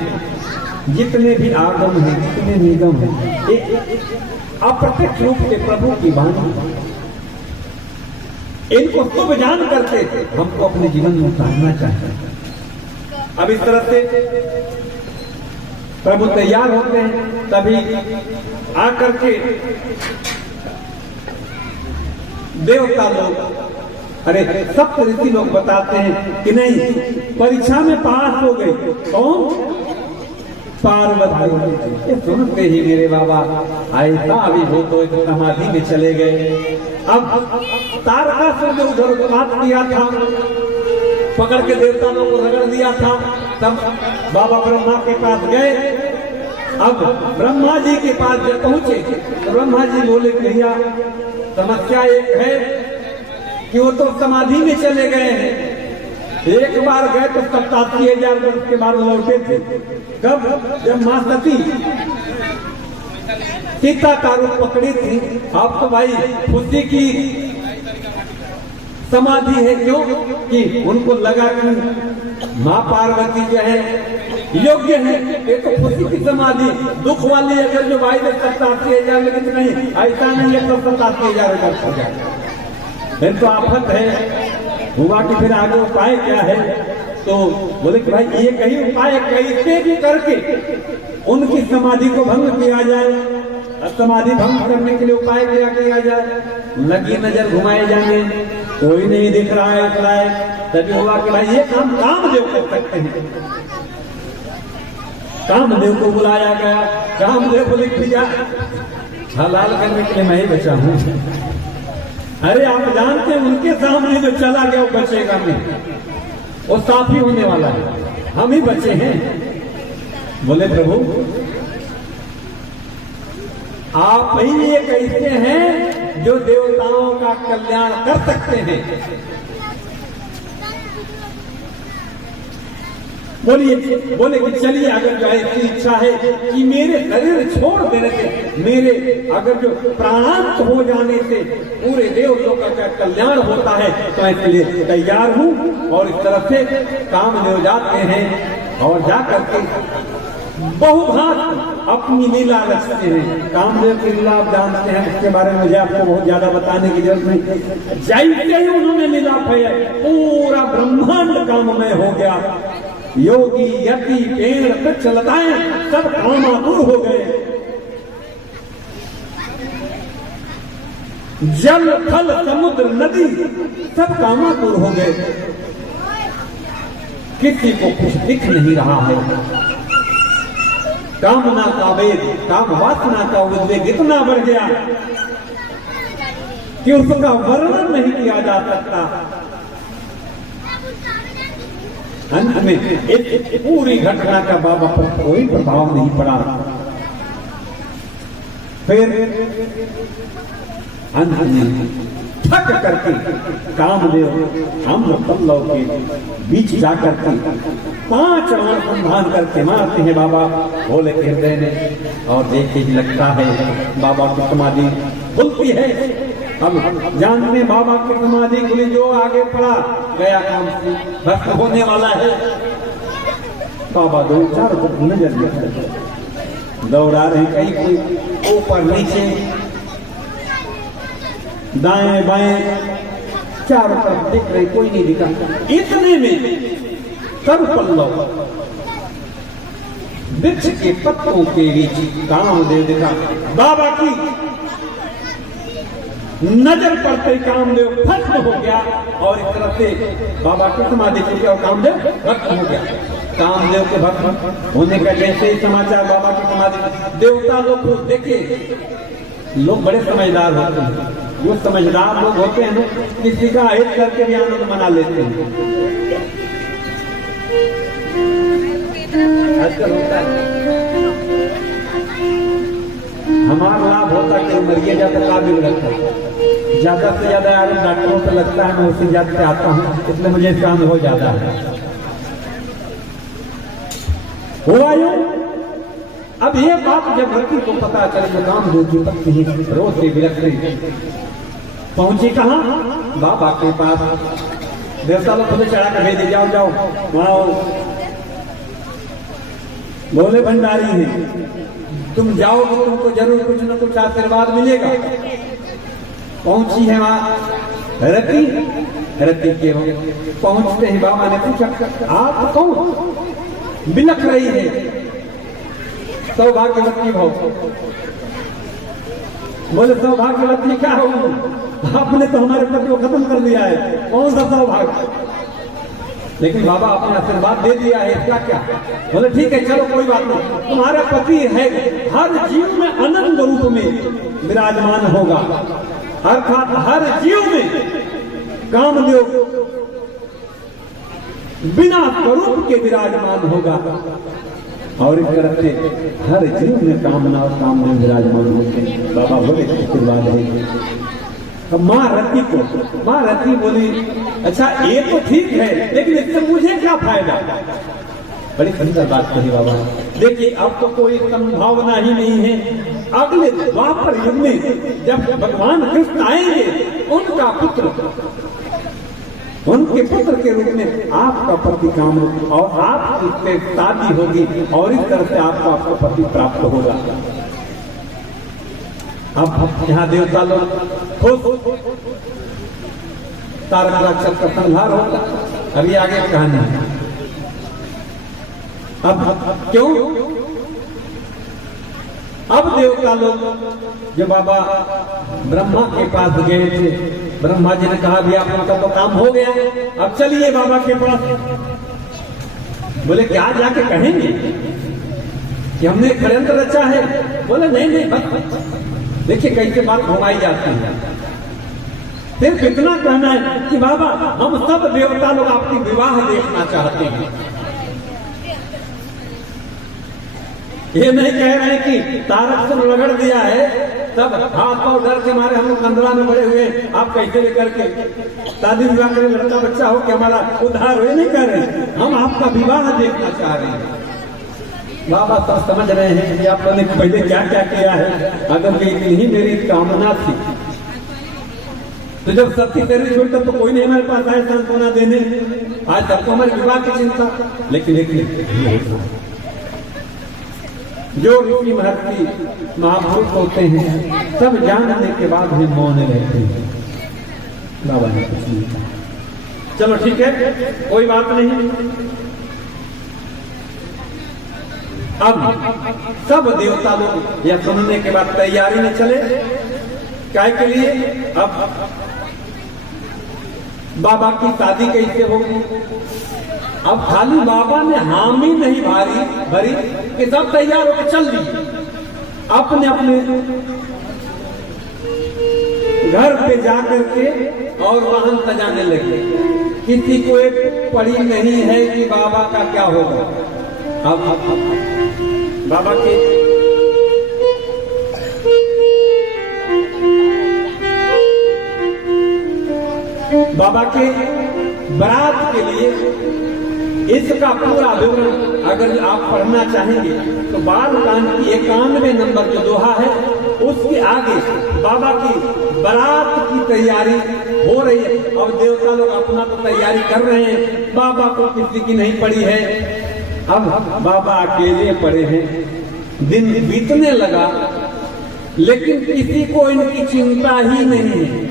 जितने भी आगम हैं, जितने निगम हैं, अप्रत्यक्ष रूप से प्रभु की वाणी। इनको शुभ जान करके हमको अपने जीवन में उतारना चाहिए। अब इस तरह से प्रभु तैयार होते हैं, तभी आकर के देवता लोग, अरे सब ऋषि लोग बताते हैं कि नहीं, परीक्षा में पास हो गए। कौन? पार्वती। सुनते ही मेरे बाबा ऐसा अभी हो तो एक समाधि में चले गए। अब तारकासुर ने उधर बात किया था, पकड़ के देवता लोग को रगड़ दिया था। तब बाबा ब्रह्मा के पास गए। अब ब्रह्मा जी के पास जब पहुंचे तो ब्रह्मा जी बोले, भैया समस्या एक है कि वो तो समाधि में चले गए हैं। एक बार गए तो 87,000 वर्ष के बाद लौटे थे। कब? जब मां सती सीता का रूप पकड़ी थी। अब तो भाई खुशी की समाधि है, क्यों कि उनको लगा कि मां पार्वती जो है योग्य है। ये तो खुशी की समाधि, दुख वाली अगर जो भाई 87,000, लेकिन नहीं, ऐसा नहीं है तो 87,000 वर्ष हो जाए। तो आफत है। हुआ कि फिर आगे उपाय क्या है? तो बोले कि भाई ये कहीं उपाय कैसे भी करके उनकी समाधि को भंग किया जाए। समाधि भंग करने के लिए उपाय क्या किया जाए? लगी नजर घुमाए जाने, कोई नहीं दिख रहा है। तभी हुआ कि भाई ये काम कामदेव कर सकते हैं। कामदेव को बुलाया गया। कामदेव बोले भैया हलाल करने के लिए मैं ही बचा हूं। अरे आप जानते हैं उनके सामने जो चला गया वो बचेगा नहीं, वो साफी होने वाला है, हम ही बचे हैं। बोले प्रभु आप ही एक ऐसे हैं जो देवताओं का कल्याण कर सकते हैं। बोले कि चलिए अगर जो ऐसी इच्छा है कि मेरे शरीर छोड़ देने से, मेरे अगर जो प्राणांत हो जाने से पूरे देवलोक का कल्याण होता है तो मैं इसके लिए तैयार हूं। और इस तरफ से कामदेव जाते हैं और जाकर के बहुभात अपनी लीला रचते हैं। कामदेव की लीला आप जानते हैं, इसके बारे में मुझे आपको बहुत ज्यादा बताने की जरूरत नहीं। जैसे ही उन्होंने लीला फैलाई पूरा ब्रह्मांड काममय हो गया। योगी यति पेड़ वृक्ष लताएं सब कामातुर हो गए। जल थल समुद्र नदी सब कामातुर हो गए। किसी को कुछ दिख नहीं रहा है। कामना का वेग, काम वासना का उद्वेग इतना बढ़ गया कि उसका वर्णन नहीं किया जा सकता। अंत में इस पूरी घटना का बाबा पर कोई प्रभाव नहीं पड़ा। फिर अंत में थक करके कामदेव अमृतपल्लव के बीच जाकर के 5 अनुसंधान करके मारते हैं बाबा भोले के हृदय में। और देखते ही लगता है बाबा की समाधि खुलती है। हम जानते हैं बाबा की समाधि खुली, जो आगे पड़ा गया काम भक्त होने वाला है। बाबा दो चारों तरफ नजर दौड़ा रहे, कहीं कोई ऊपर नीचे दाएं बाएं चारों तरफ दिख रहे, कोई नहीं दिखा। इतने में सब पल्लव वृक्ष के पत्तों के बीच कामदेव दिखा। बाबा की नजर पड़ते कामदेव भस्म हो गया और इस तरफ से बाबा की समाधि खुल गया और कामदेव भस्म हो गया। कामदेव के भस्म होने का जैसे ही समाचार बाबा की समाधि, देवता लोग को देखे, लोग बड़े समझदार होते हैं। जो समझदार लोग होते हैं ना, किसी का हित करके भी आनंद मना लेते हैं। आजकल होता है हमारा लाभ होता है कि मरिए जाता लाभ भी लगता है। ज्यादा से ज्यादा आरोप डॉक्टरों पर लगता है, मैं उससे ज्यादा से आता हूँ, इसलिए मुझे इसका अनुभव ज्यादा है। हुआ यूं, अब ये बात जब रति को पता चले तो कामदेव की पत्नी रोते बिलखते पहुंची कहां? बाबा के पास। देवता लोग खुद चढ़ा कर भेजे, जाओ जाओ वहां भोले भंडारी हैं, तुम जाओगे तुमको जरूर कुछ न कुछ आशीर्वाद मिलेगा। पहुंची है वहां रति। रति के पहुंचते ही बाबा ने पूछा आप कौन? बिलख रही है। सौभाग्यवती भाव। बोले सौभाग्यवती क्या हो? आपने तो हमारे पति को खत्म कर दिया है, कौन सा सौभाग्य? लेकिन बाबा आपने आशीर्वाद दे दिया है, क्या क्या? बोले ठीक है चलो कोई बात नहीं, तुम्हारा पति है हर जीव में अनंत रूप में विराजमान होगा, अर्थात हर जीव में कामदेव बिना स्वरूप के विराजमान होगा। और इस तरह से हर जीव में कामना और कामदेव विराजमान होते हैं। बाबा बोले आशीर्वाद है। अब माँ रति बोली अच्छा ये तो ठीक है, लेकिन इससे मुझे क्या फायदा? बड़ी सुंदर बात कही बाबा। देखिए अब तो कोई संभावना ही नहीं है। अगले द्वापर युग में जब भगवान कृष्ण आएंगे, उनका पुत्र, उनके पुत्र के रूप में आपका पति काम और आपकी शादी होगी और इस तरह से आपको आपका पति प्राप्त होगा। अब यहाँ देवता लोग खुश, तारक राक्षस का संहार होगा। अभी आगे कहानी है। अब क्यों? अब देवता लोग जो बाबा ब्रह्मा के पास गए थे, ब्रह्मा जी ने कहा भी आप लोगों का तो काम हो गया, अब चलिए बाबा के पास। बोले क्या जाके कहेंगे कि हमने षड्यंत्र रचा है? बोले नहीं नहीं बस देखिए कैसे बात घुमाई जाती है। सिर्फ इतना कहना है कि बाबा हम सब देवता लोग आपकी विवाह देखना चाहते हैं। ये नहीं कह रहे हैं कि तारक से रगड़ दिया है तब हाथ पाँव डर के मारे हम लोग कंदरा में बड़े हुए, आप कैसे लेकर के शादी विवाह करें, लड़का बच्चा हो कि हमारा उद्धार हो, नहीं कर रहे। हम आपका विवाह देखना चाह रहे हैं। बाबा सब समझ रहे हैं कि आपने पहले क्या क्या किया है। अगर इतनी ही मेरी कामना थी तो जब सबकी तेरी छोड़ी तब तो कोई नहीं हमारे पास आए सांत्वना देने। आज सबको हमारे विवाह की चिंता। लेकिन जो ऋषि महर्षि महापुरुष होते हैं सब जानने के बाद भी मौन रहते हैं। बाबा ने कुछ नहीं कहा। चलो ठीक है, कोई बात नहीं। अब सब देवता लोग यह सुनने के बाद तैयारी में चले। क्या के लिए? अब बाबा की शादी कैसे होगी? अब खाली बाबा ने हामी नहीं भरी कि सब तैयार होकर चल दिए, अपने अपने घर पे जाकर के और वाहन सजाने लगे। किसी को एक पड़ी नहीं है कि बाबा का क्या होगा। अब बाबा के बारात के लिए इसका पूरा विवरण अगर आप पढ़ना चाहेंगे तो बालकांड की 91 नंबर जो दोहा है उसके आगे बाबा की बारात की तैयारी हो रही है। अब देवता लोग अपना तो तैयारी कर रहे हैं, बाबा को किसी की नहीं पड़ी है। अब बाबा अकेले पड़े हैं। दिन बीतने लगा लेकिन किसी को इनकी चिंता ही नहीं है।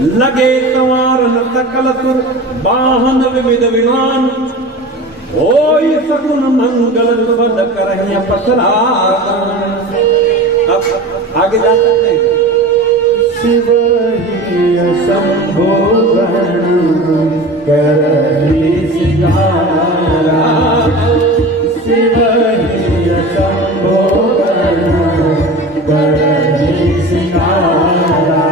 लगे कंवार न सकल सुर वाहन विविध विमान, होई सगुन मंगल सुबद करहिया पसरार। अब आगे जा सकते हैं। शिव ही शंभो करहि सिंगारा, शिव ही शंभो करहि सिंगारा।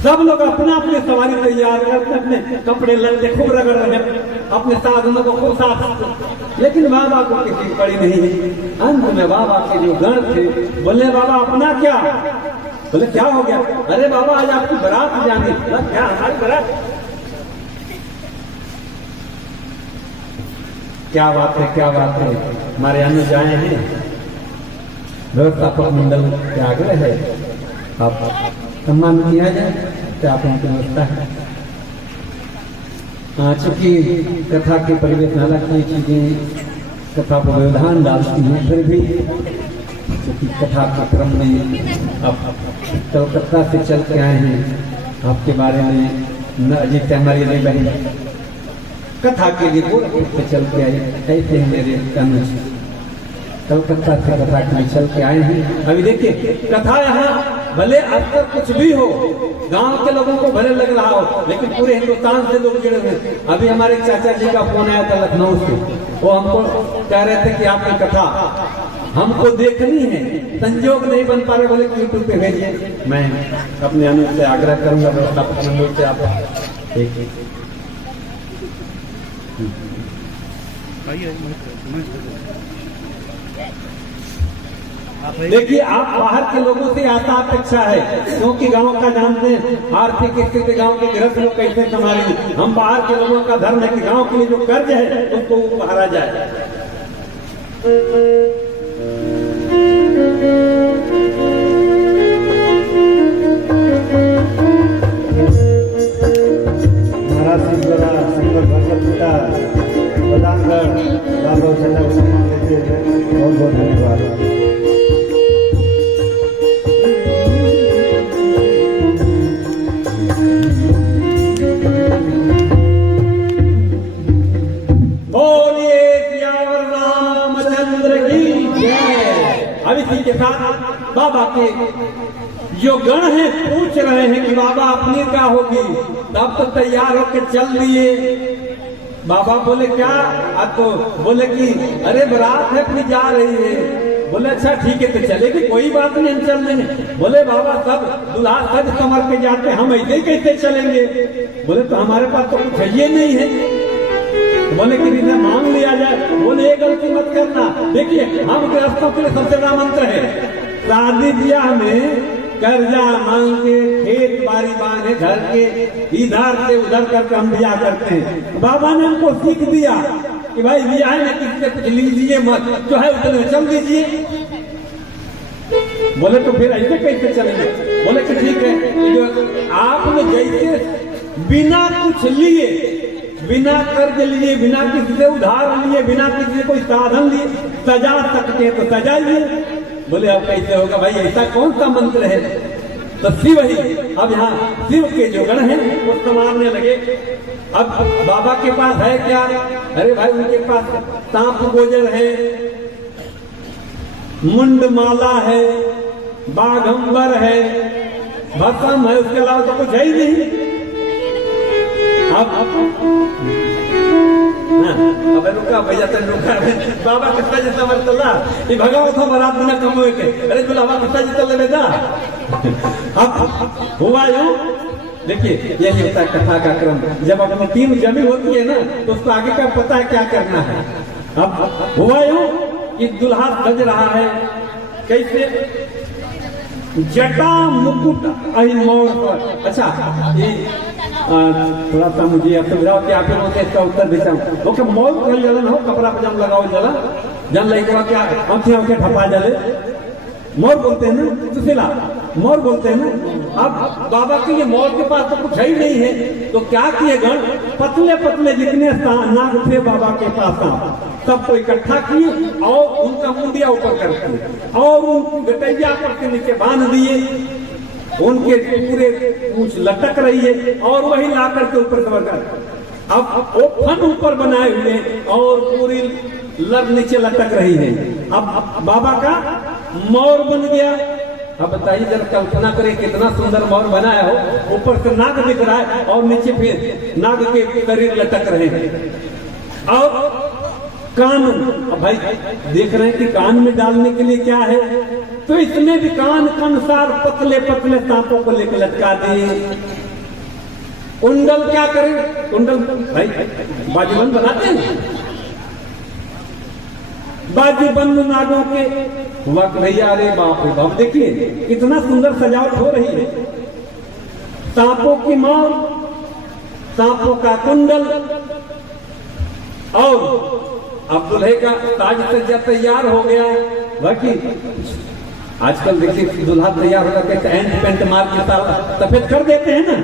सब लोग अपना अपने सवारी तैयार करते, अपने कपड़े लड़के खूब रगड़ रहे, अपने साधनों को खूब साफ। लेकिन बाबा को किसी की पड़ी नहीं है। अंत में बाबा के जो गण थे बोले बाबा अपना क्या, बोले क्या हो गया? अरे बाबा आज आपकी बारात जानी। बोला क्या हमारी बारात? क्या बात है, क्या बात है, हमारे अनुज आए हैं, व्यवस्थापक मंडल के आग्रह है आप सम्मान किया जाए, क्या आप उनकी व्यवस्था है। चूंकि कथा के परिवेश में अलग कई चीजें कथा को व्यवधान डालती हैं, फिर भी चूंकि कथा के क्रम में अब कलकत्ता से चल के आए हैं, आपके बारे में न अजीत हमारी नहीं बनी, कथा के लिए गोरखपुर से चल के आए, कैसे हैं मेरे अनुज, कलकत्ता से कथा के लिए चल के आए हैं। अभी देखिए कथा यहाँ भले अक्सर कुछ भी हो, गांव के लोगों को भले लग रहा हो, लेकिन पूरे हिंदुस्तान से लोग जुड़े हुए। अभी हमारे चाचा जी का फोन आया था लखनऊ से, वो हमको कह रहे थे कि आपकी कथा हमको देखनी है, संजोग नहीं बन पा रहे, बोले यूट्यूब पे भेजिए। मैं अपने अनुज से आग्रह करूंगा व्यवस्थापक मंडल से आप देखिए। आप बाहर के लोगों से आशा अपेक्षा है, क्योंकि गांव का जानते हैं आर्थिक स्थिति गांव के गृहस्थ लोग कैसे संभालेंगे। हम बाहर के लोगों का धर्म है कि गांव के लिए जो कर्ज है उसको उभारा जाए। महाराज सिंह द्वारा श्रीमद भगवत गीता प्रदान कर राघव चंद्र को सम्मान देते हैं। बहुत बहुत धन्यवाद। बोलिए सियावर रामचंद्र की जय। अब इसी के साथ बाबा के जो गण हैं पूछ रहे हैं कि बाबा अपनी क्या होगी, तब तो तैयार होकर चल दिए। बाबा बोले क्या? तो बोले कि अरे बारात है अपनी जा रही है। बोले अच्छा ठीक है तो चलेगी, कोई बात नहीं हम चल देंगे। बोले बाबा सब दुल्हा सज संवर के जाते, हम ऐसे ही कैसे चलेंगे? बोले तो हमारे पास तो कुछ है ये नहीं है। बोले कि इन्हें मांग लिया जाए। बोले ये गलती मत करना। देखिए हम गृहस्थों के लिए सबसे बड़ा मंत्र है, शादी ब्याह में कर्जा मांग के खेत बाड़ी बांधे घर के इधर से उधर करके हम ब्याह करते हैं। बाबा ने हमको सीख दिया कि भाई ब्याह में किससे कुछ लीजिए मत, जो है उतने चल दीजिए। बोले तो फिर ऐसे कैसे चलेंगे? बोले कि ठीक है, जो आपने जैसे बिना कुछ लिए, बिना कर्ज लिए, बिना किसी से उधार लिए, बिना किसी से कोई साधन लिए सजा सकते हैं तो सजाइए। बोले अब कैसे होगा भाई, ऐसा कौन सा मंत्र है? तो शिव ही, अब यहाँ शिव के जो गण हैं वो संवारने लगे। अब बाबा के पास है क्या? अरे भाई उनके पास सांप गोजर है, मुंड माला है, बाघंबर है, भस्म है, उसके अलावा तो कुछ है ही नहीं। अब रुका भैया तन रुका, बाबा कितना जितना मरतला ये भगाओ था बारात बिना कमोए के। अरे बाबा कितना जितना ले बेटा। अब हुआ यूं, देखिए यही होता है कथा का क्रम। जब अपनी टीम जमी होती है ना तो उसको आगे का पता है क्या करना है। अब हुआ यूं कि दुल्हा सज रहा है, कैसे? जटा मुकुट अहि मोर पर। अच्छा ये थोड़ा सा मुझे अब समझाओ कि आप लोगों से इसका उत्तर देता हूँ। ओके मोर कल जलन हो, कपड़ा पजाम लगाओ जला जन लगे क्या आंखें ठपा जले, मोर बोलते हैं ना, सुशीला मोर बोलते हैं ना। अब बाबा के लिए मोर के पास तो कुछ ही नहीं है, तो क्या किए गण, पतले पतले जितने नाग थे बाबा के पास सबको इकट्ठा किए और उनका मुंडिया ऊपर कर दिए और उनकी गटैया पर के नीचे बांध दिए। उनके पूरे पूंछ लटक रही है और वही ला करके ऊपर कवर कर। अब वो फन ऊपर बनाए हुए और पूरी लग नीचे लटक रही है। अब बाबा का मोर बन गया। अब बताइए जरा कल्पना करें कितना सुंदर मोर बनाया हो, ऊपर से नाग दिख रहा है और नीचे फिर नाग के शरीर लटक रहे हैं। और कान, अब भाई देख रहे हैं कि कान में डालने के लिए क्या है, तो इसमें भी कान के अनुसार पतले पतले सांपों को लेकर लटका दिए। कुंडल क्या करें? कुंडल भाई बाजूबंद बनाते हैं, बाजी बंद नागों के वक्त भैया, अरे बाप रे बाप, देखिए इतना सुंदर सजावट हो रही है। सांपों की मां, सांपों का कुंडल, और अब दुल्हे का ताज सज्जा तैयार हो गया। बाकी आजकल देखिए दुल्हा तैयार होकर के एंड पेंट मार के सफेद कर देते हैं ना।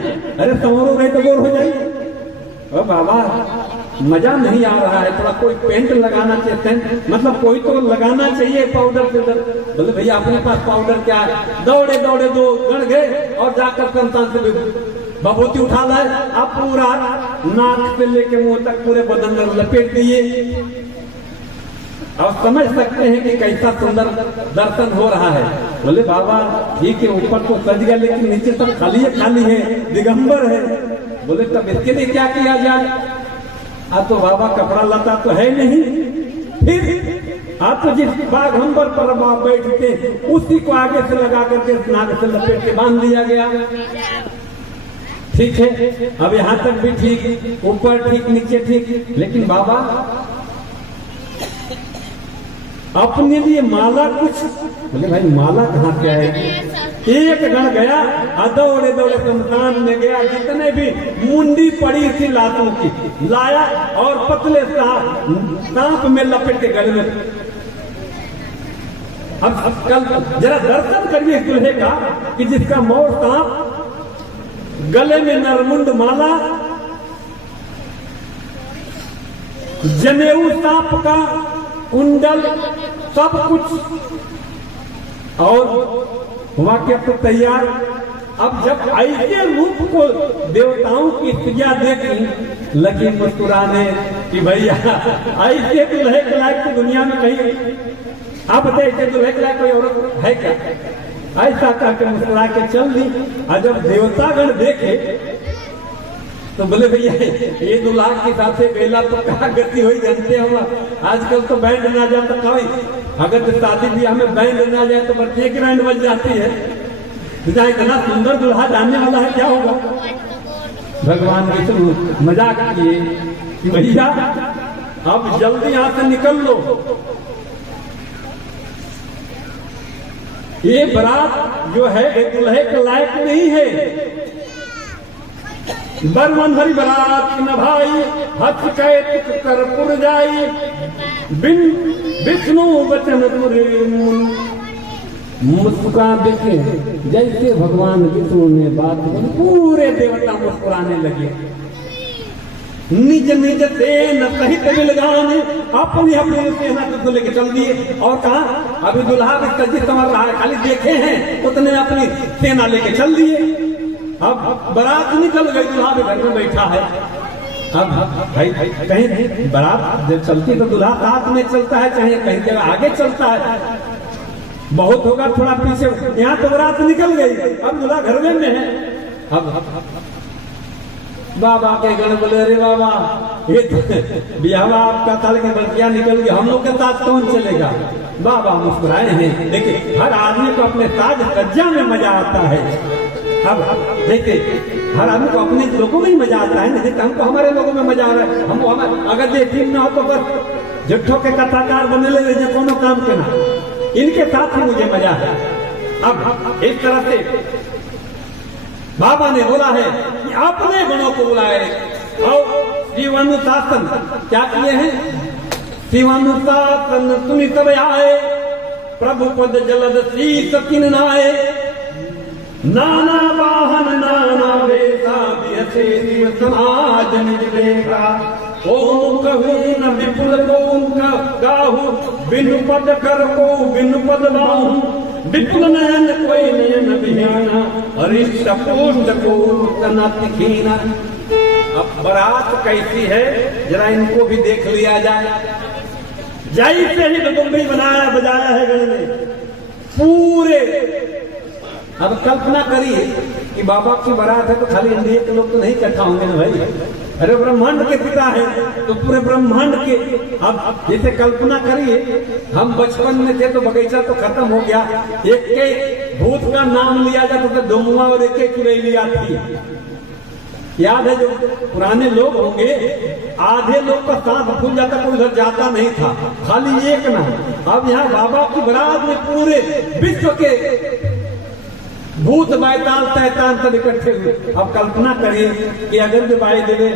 अरे समोरो गए तो बोर हो जाइए। ओ बाबा, मजा नहीं आ रहा है, थोड़ा कोई पेंट लगाना चाहिए, मतलब कोई तो लगाना चाहिए पाउडर पाउडर। बोले भैया अपने पास पाउडर क्या है? दौड़े दौड़े दो गण गए और जाकर संतान से बभूति उठा लाए। आप पूरा नाक से लेके मुंह तक पूरे बदन में लपेट दिए और समझ सकते हैं कि कैसा सुंदर दर्शन हो रहा है। बोले बाबा ठीक है, ऊपर तो सज गया लेकिन नीचे सब खाली है, दिगंबर है। बोले तब इसके लिए क्या किया जाए? तो बाबा कपड़ा लता तो है नहीं, फिर आप तो जिस बाघंबर पर आप बैठते उसी को आगे से लगा करके नाक से लपेट के बांध दिया गया। ठीक है, अब यहाँ तक भी ठीक, ऊपर ठीक, नीचे ठीक, लेकिन बाबा अपने लिए माला कुछ? बोले भाई माला कहाँ से आएगी? एक गण गया, दौड़े दौड़े शमशान में गया, जितने भी मुंडी पड़ी थी लातों की लाया और पतले सांप में लपेट के गले में। अब कल जरा दर्शन करिए दूल्हे का कि जिसका मोर सांप, गले में नरमुंड माला, जनेऊ सांप का कुंडल, सब कुछ, और हुआ क्या तो तैयार। अब जब ऐसे रूप को देवताओं की स्त्रियां देखी, लगी मुस्कुराने कि भैया ऐसे दुल्हे के लायक तो दुनिया में कहीं, आप बताइए ऐसे दुल्हे के लायक कोई औरत है क्या? ऐसा कहकर मुस्कुरा के चल दी। और जब देवतागण देखे तो बोले भैया ये दुल्हा के साथ से बेला तो कहा गति हुई, जानते हम आजकल तो बैंड ना जाता कहीं, अगर तो शादी ब्याह में बैंड ना जाए तो बच्चे की बैंड बज जाती है। इतना सुंदर दुल्हा जानने वाला है, क्या होगा? भगवान विष्णु मजाक किए कि भैया अब जल्दी यहाँ से निकल लो, ये बारात जो है दुल्हे के लायक नहीं है। बरमन हरि बारात न भाई, हथ कैत कर पुर जाई, बिन विष्णु वचन मुस्कुरा देखे। जैसे भगवान विष्णु ने बात बोली, पूरे देवता मुस्कुराने लगे। निज निज सेना सहित मिलगाने, अपनी अपनी सेना को लेके चल दिए। और कहा अभी दुल्हा भी सजी संवर रहा है, खाली देखे हैं उतने अपनी सेना लेके चल दिए। अब बारात निकल गई, दुल्हा भी घर में बैठा है। अब भाई कहीं बारात जब चलती है तो दुल्हा साथ में चलता है, चाहे कहीं जगह आगे चलता है, बहुत होगा थोड़ा पीछे। यहाँ तो बारात निकल गई, अब दूल्हा घर में है। अब बाबा के गण बोले अरे बाबा ये तो ब्याह आपका था लेकिन बल्किया निकल गई, हम लोग के साथ कौन चलेगा? बाबा मुस्कुराए हैं। देखिए हर आदमी को अपने साज सज्जा में मजा आता है। अब देखिए हर आदमी को अपने लोगों में ही मजा आता है, नहीं हमको हमारे लोगों में मजा आ रहा है। हम अगर ये ठीक ना हो तो बस झूठों के कथाकार बने ले रहे कोनो काम के ना, इनके साथ ही मुझे मजा है। अब एक तरह से बाबा ने बोला है कि अपने गणों को बुलाए और शिवानुशासन क्या किए हैं? शिवानुशासन सुनि सब आए, प्रभु पद जलद शीस किनाए, नाना वाहन नाना वेशा, बिहसे शिव समाज निज देखा। ओम कहूँ न विपुल को गाहू, बिनु पद कर को बिनु पद बाहू, विपुल नयन कोई नयन बिहाना, अरिष्ट पुष्ट को तना तिखीना। अब बारात कैसी है जरा इनको भी देख लिया जाए। जैसे ही डुमरी बनाया बजाया है गण ने पूरे। अब कल्पना करिए कि बाबा की बारात है तो खाली इंडिया के लोग तो नहीं इकट्ठा होंगे ना भाई, अरे ब्रह्मांड के पिता है तो पूरे ब्रह्मांड के। अब जैसे कल्पना करिए हम बचपन में थे तो बगीचा तो खत्म हो गया, एक के भूत का नाम लिया जाता तो डुमुआ और एक चुड़ैलिया थी। याद है जो पुराने लोग होंगे, आधे लोग का सांस फूल जाता, कोई उधर जाता नहीं था, खाली एक ना। अब यहाँ बाबा की बारात में पूरे विश्व के भूत बैताल शैतान सब इकट्ठे हुए। अब कल्पना करिए कि अगर जो भाई देवे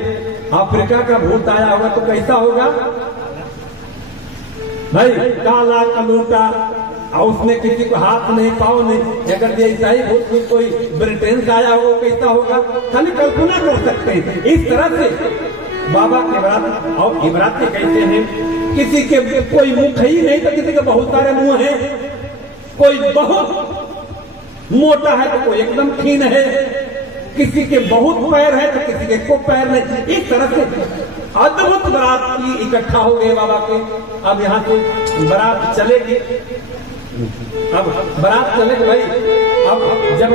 अफ्रीका का भूत आया होगा तो कैसा होगा भाई, काला कलूटा, और उसने किसी को हाथ नहीं पाँव नहीं। अगर ऐसा ही भूत कोई ब्रिटेन से आया होगा कैसा होगा, खाली कल्पना कर सकते हैं। इस तरह से बाबा के बारात, और इमराती कहते हैं किसी के कोई मुख ही नहीं तो किसी के बहुत सारे मुंह हैं, कोई बहुत मोटा है तो कोई एकदम खीन है, किसी के बहुत पैर है तो किसी के को पैर नहीं। इस तरह से अद्भुत बारात की इकट्ठा हो गए बाबा के। अब यहाँ से बारात चलेगी, अब बारात चलेगी भाई। अब जब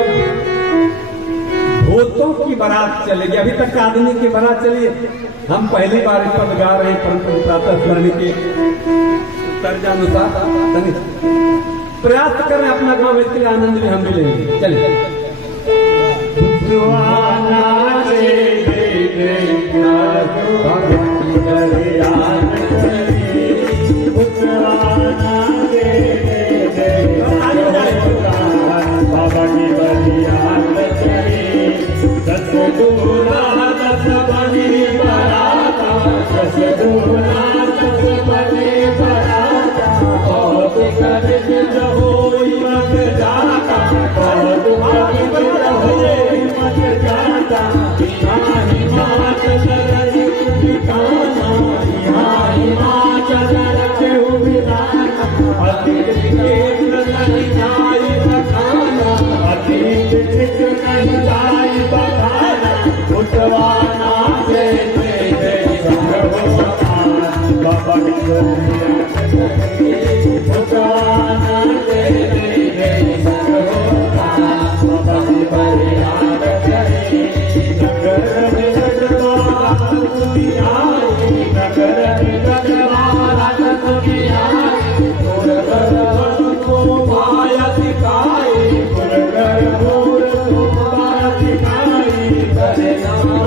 भूतों की बारात चलेगी, अभी तक आदमी की बारात चली, हम पहली बार इस पद गा रहे हैं परंतु प्रातः स्मरण के तर्जानुसार प्रयास करें अपना गाँव, इसके आनंद भी हम मिलेंगे। चलिए बाबा की बलियान चली, दस दूना दस बनी बराता, दस दूना दस बनी बराता, बहुत कठिन होई मत जाता, बहुत कठिन होई मत जाता, यहाँ हिमाचल रही ठिकाना, यहाँ हिमाचल रखे विधाना, अतीत केंद्र नहीं जाए बखाना, अतीत नहीं जाए बखाना, उठवाना से बाबा की उठवाना से बाबा की बलियान चली, नगर में लगवा तुमी आई, नगर में लगवा तुमी आई, को माया दिखाई, पुरगर मोर को माया दिखाई, करे नाना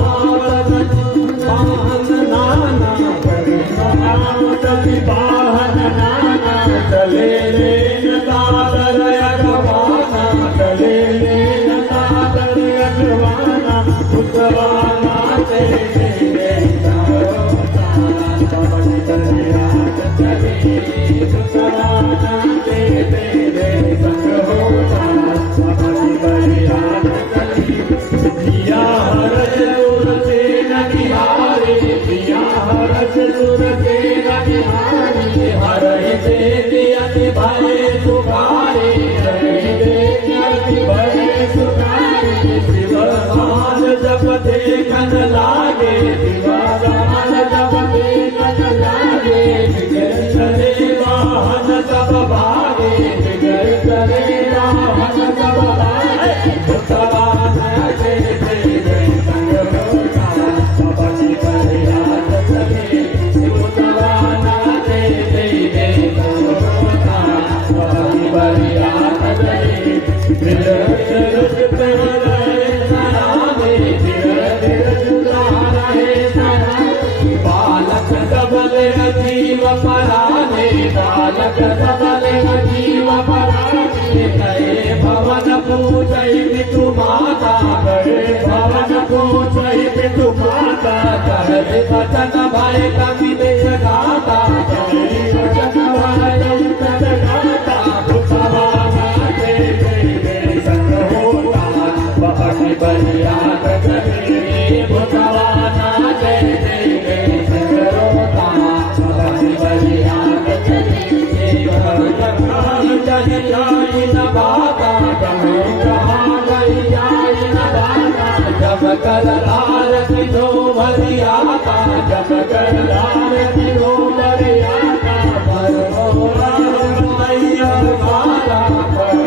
करे बाहन नाना, चले लेन दादर अगवाना, चले लेन दादर अगवाना, उठवाना से जब देखन लागे, दीवान जब देखन लागे, बिगड़ चले वाहन सब भागे, बिगड़ चले वाहन सब भागे, उठवाना से संग होता, बाबा की बलियान चली, उठवाना से संग होता, बाबा की बलियान चली, बालक सबले जीव पराने, बालक सबले जीव पराने, गए भवन पूजई पितु माता, गए भवन पूजई पितु माता, कहे वचन भय कवि देश गाता, कहे वचन भय कवि गाता, उठवाना से संग होता, बाबा की बलियान चली, उठवाना से संग होता, बाबा की बलियान चली, जही जाई न बाता, जहाँ गई जाई न बाता, जब कर आरती दो भरियाता, जब कर आरती दो भरियाता, पर मोरा मैया माला, पर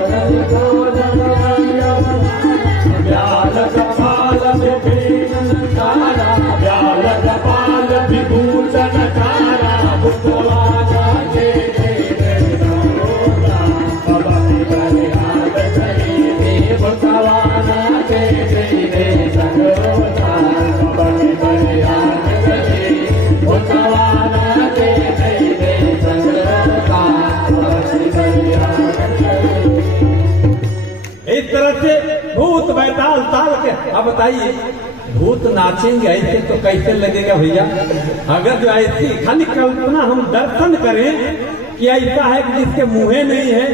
ब्याल कपाल विभूषण चारा, ब्याल कपाल विभूषण चारा, उठवाना से बाबा की बलियान चली, उठवाना से संग होता, इस तरह से भूत बैताल ताल के। अब बताइए भूत नाचेंगे ऐसे तो कैसे लगेगा भैया? अगर जो ऐसी खाली कल्पना हम दर्शन करें कि ऐसा है कि जिसके मुंह नहीं है,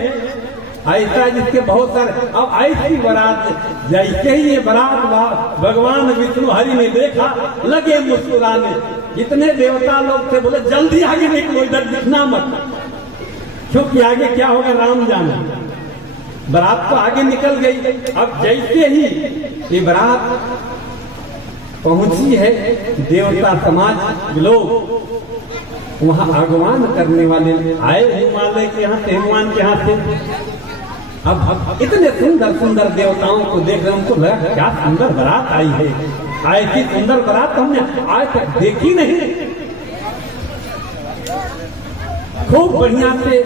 ऐसा है जिसके बहुत सारे, अब ऐसी बारात जैसे ही ये बारात भगवान विष्णु हरि ने देखा लगे मुस्कुराने। जितने देवता लोग थे बोले जल्दी आगे निकलो, इधर दिखना मत, क्योंकि आगे क्या होगा राम जाने। बारात तो आगे निकल गई। अब जैसे ही ये बारात पहुंची है, देवता समाज लोग वहां आगमन करने वाले आए हिमालय के यहाँ से, हनुमान के यहाँ से। अब इतने सुंदर सुंदर देवताओं को देख रहे, उनको लगा क्या सुंदर बारात आई है, ऐसी सुंदर बारात हमने आज तक देखी नहीं। खूब बढ़िया से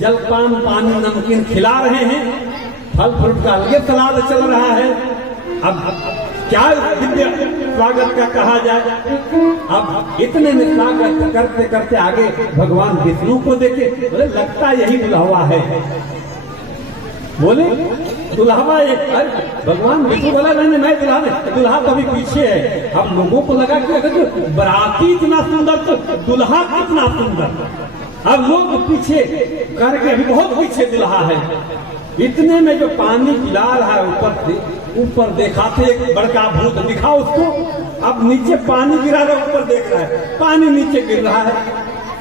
जलपान पानी नमकीन खिला रहे हैं, फल फ्रूट का अलगे सलाद चल रहा है। अब क्या दिव्य स्वागत का कहा जाए। अब इतने में स्वागत करते करते आगे भगवान विष्णु को देखे, बोले लगता यही दुल्हवा है। बोले दुल्हवा एक, भगवान विष्णु बोला नहीं मैं दुल्हा नहीं, दुल्हा तो अभी पीछे है। अब लोगों को लगा कि अगर बाराती इतना सुंदर तो दुल्हा कितना सुंदर। अब लोग पीछे करके अभी बहुत पीछे दुल्हा है। इतने में जो पानी गिरा रहा है ऊपर से, ऊपर देखा थे एक बड़का भूत दिखा उसको। अब नीचे पानी गिरा रहा, ऊपर देख रहा है पानी नीचे गिर रहा है,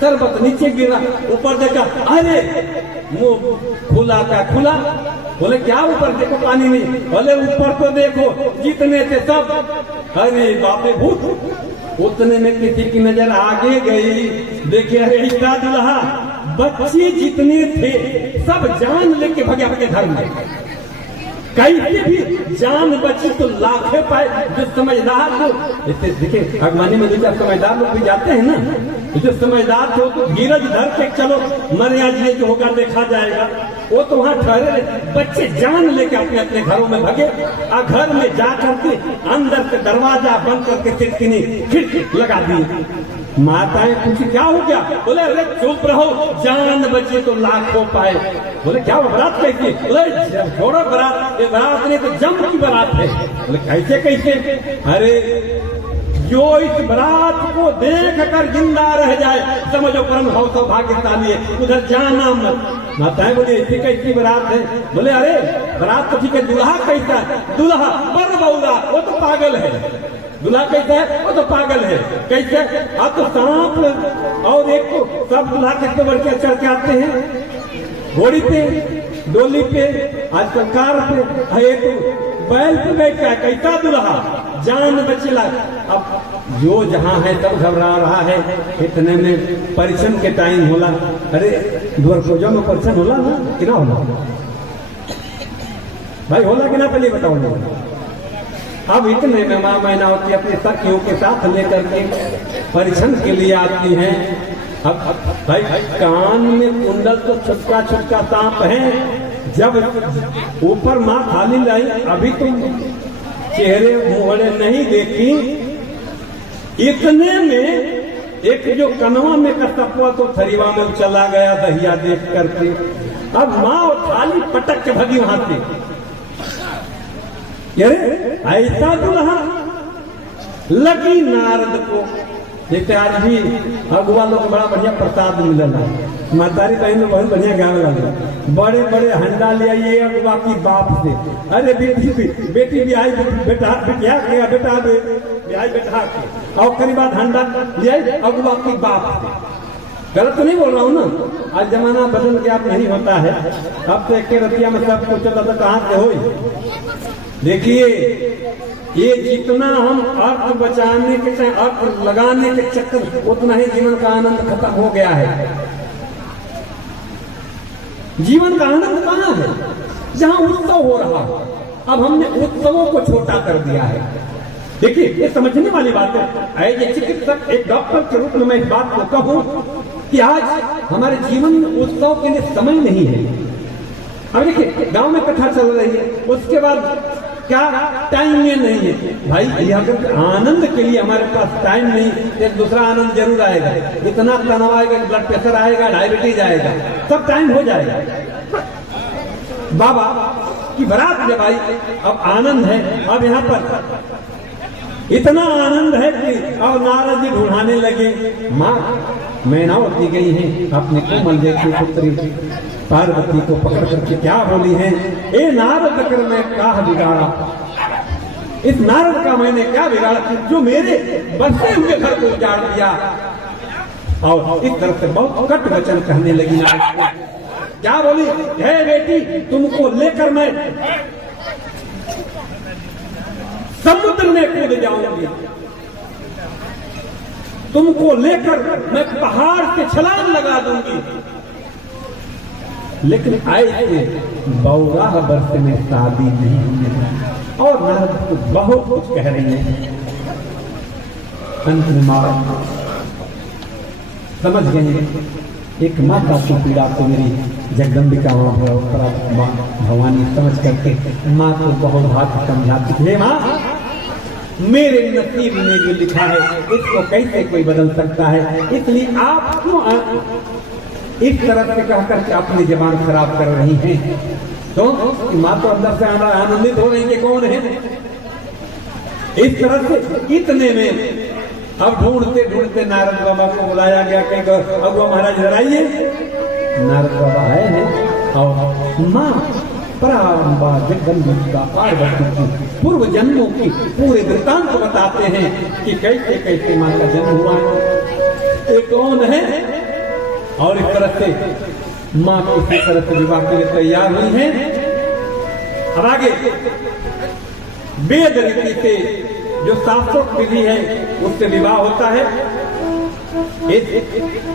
शरबत नीचे गिरा, ऊपर देखा अरे मुंह खुला का खुला। बोले क्या ऊपर देखो पानी नहीं? बोले ऊपर तो देखो जितने थे सब, अरे बापे भूत। उतने में किसी की नजर आगे गई, देखे अरे ऐसा दुल्हा, बच्चे जितने थे सब जान लेके भगे अपने घर में। कैसे भी जान बची तो लाखे पाए। जो समझदार तो देखिए भगवानी में जो समझदार लोग भी जाते हैं ना, जो समझदार थे तो धीरज धर के चलो मरिया जी जो होगा देखा जाएगा, वो तो वहां ठहरे। बच्चे जान लेके अपने अपने घरों में भगे, और घर में जा करके अंदर से दरवाजा बंद करके खिड़की खिड़की लगा दी। माताएं पूछी क्या हो गया? बोले अरे चुप रहो, जान बचे तो लाखों पाए। बोले क्या बारात कैसी? बोले छोड़ो बारात, ये बारात नहीं तो जम की बारात है। बोले कैसे कैसे? अरे जो इस बारात को देख कर जिंदा रह जाए समझो परम भाव सौभाग्यशाली है, उधर जाना मत। माताएं बोले ऐसी कैसी बारात है? बोले अरे बारात तो ठीक है, दुल्हा कैसा है? दुल्हा पर बउरा, वो तो पागल है। दुल्हा कैसा है? वो तो पागल है। कैसे? अब तो सांप और एक तो सब दुल्हा कितने बढ़ के चढ़ के आते हैं, घोड़ी पे, डोली पे, आजकल कार पे, है तो बैल पे बैठ के। कैसा दुल्हा जान बचेला। अब जो जहां है सब घबरा रहा है। इतने में परीक्षण के टाइम होला। अरे द्वारकोजा में परीक्षण होला ना कि ना होला भाई? होला कि ना पहले बताओ ना। अब इतने में मां मैनावती अपने सखियों के साथ लेकर के परीक्षण के लिए आती हैं। अब भाई कान में कुंडल तो छुटका छुटका सांप है। जब ऊपर मां खाली लाई, अभी तुम चेहरे मुहरे नहीं देखी। इतने में एक जो कनवा में का तपवा तो थरीवा में चला गया दहिया देख करके। अब मां थाली पटक के भगी वहां से। अरे ऐसा दुल्हा लगी नारद को। जैसे आज भी अगुआ लोग बड़ा बढ़िया प्रसाद मिलल है। मातारी बहन में बहुत बढ़िया गाने लगा, बड़े बड़े हंडा ले आइए अगुआ की बाप से। अरे बेटी भी आई, बेटा बिटिया गया, बेटा बिहाई बेटा के, और करीब बाद हंडा ले आई अगुआ की बाप से। गलत तो नहीं बोल रहा हूँ ना? आज जमाना बदल गया, अब नहीं होता है। अब तो एक रतिया में सब कुछ चलता था, कहाँ से हो। देखिए ये जितना हम अर्थ बचाने के चाहे अर्थ लगाने के चक्कर, उतना ही जीवन का आनंद खत्म हो गया है। जीवन का आनंद कहाँ है? जहां उत्सव हो रहा है। अब हमने उत्सवों को छोटा कर दिया है। देखिए ये समझने वाली बात है। एक चिकित्सक, एक डॉक्टर के रूप में मैं इस बात को कहूं कि आज हमारे जीवन में उत्सव के लिए समय नहीं है। अब देखिए गांव में कथा चल रही है, उसके बाद क्या टाइम में नहीं है भाई। अगर आनंद के लिए हमारे पास टाइम नहीं, एक दूसरा आनंद जरूर आएगा। इतना तनाव आएगा, ब्लड प्रेशर आएगा, डायबिटीज आएगा, सब टाइम हो जाएगा। बाबा कि बारात जब आई, अब आनंद है, अब यहाँ पर इतना आनंद है कि अब नारद जी ढूंढाने लगे। माँ मैनावती गई हैं अपने कोमल जैसी पुत्री पार्वती को पकड़ करके क्या बोली हैं, ए नारद कर मैं क्या बिगाड़ा, इस नारद का मैंने क्या बिगाड़ा जो मेरे बसे हुए घर को उजाड़ दिया। और इस तरफ से बहुत कट वचन कहने लगी नारद को। क्या बोली, हे बेटी तुमको लेकर मैं समुद्र में कूद जाऊंगी, तुमको लेकर मैं पहाड़ से छलांग लगा दूंगी, लेकिन ऐसे बौराह वर्ष में शादी नहीं होगी। और नारद को बहुत कुछ कह रही है। अंत में माँ समझ गई, एक माता की पीड़ा को मेरी जगदम्बिका माँ भवानी समझ करके माँ को बहुत हाथ समझाती है। माँ मेरे नसीब में जो लिखा है इसको कैसे कोई बदल सकता है, इसलिए आप क्यों इस तरह से कहकर के अपनी जबान खराब कर रही हैं। तो माँ तो अंदर से आनंदित हो रही है कौन है। इस तरह से इतने में अब ढूंढते ढूंढते नारद बाबा को बुलाया गया कि अब महाराज इधर आइए। नारद बाबा आए हैं और माँ पराम्बा जगदम्बिका पार्वती की पूर्व जन्मों की पूरे वृत्तांत को बताते हैं कि कैसे कैसे माँ का जन्म हुआ है, ये कौन है। और इस तरह से माँ किसी तरह से विवाह के लिए तैयार हुई है। अब आगे वेद रीति से जो शास्त्रोक्त विधि है उससे विवाह होता है। इस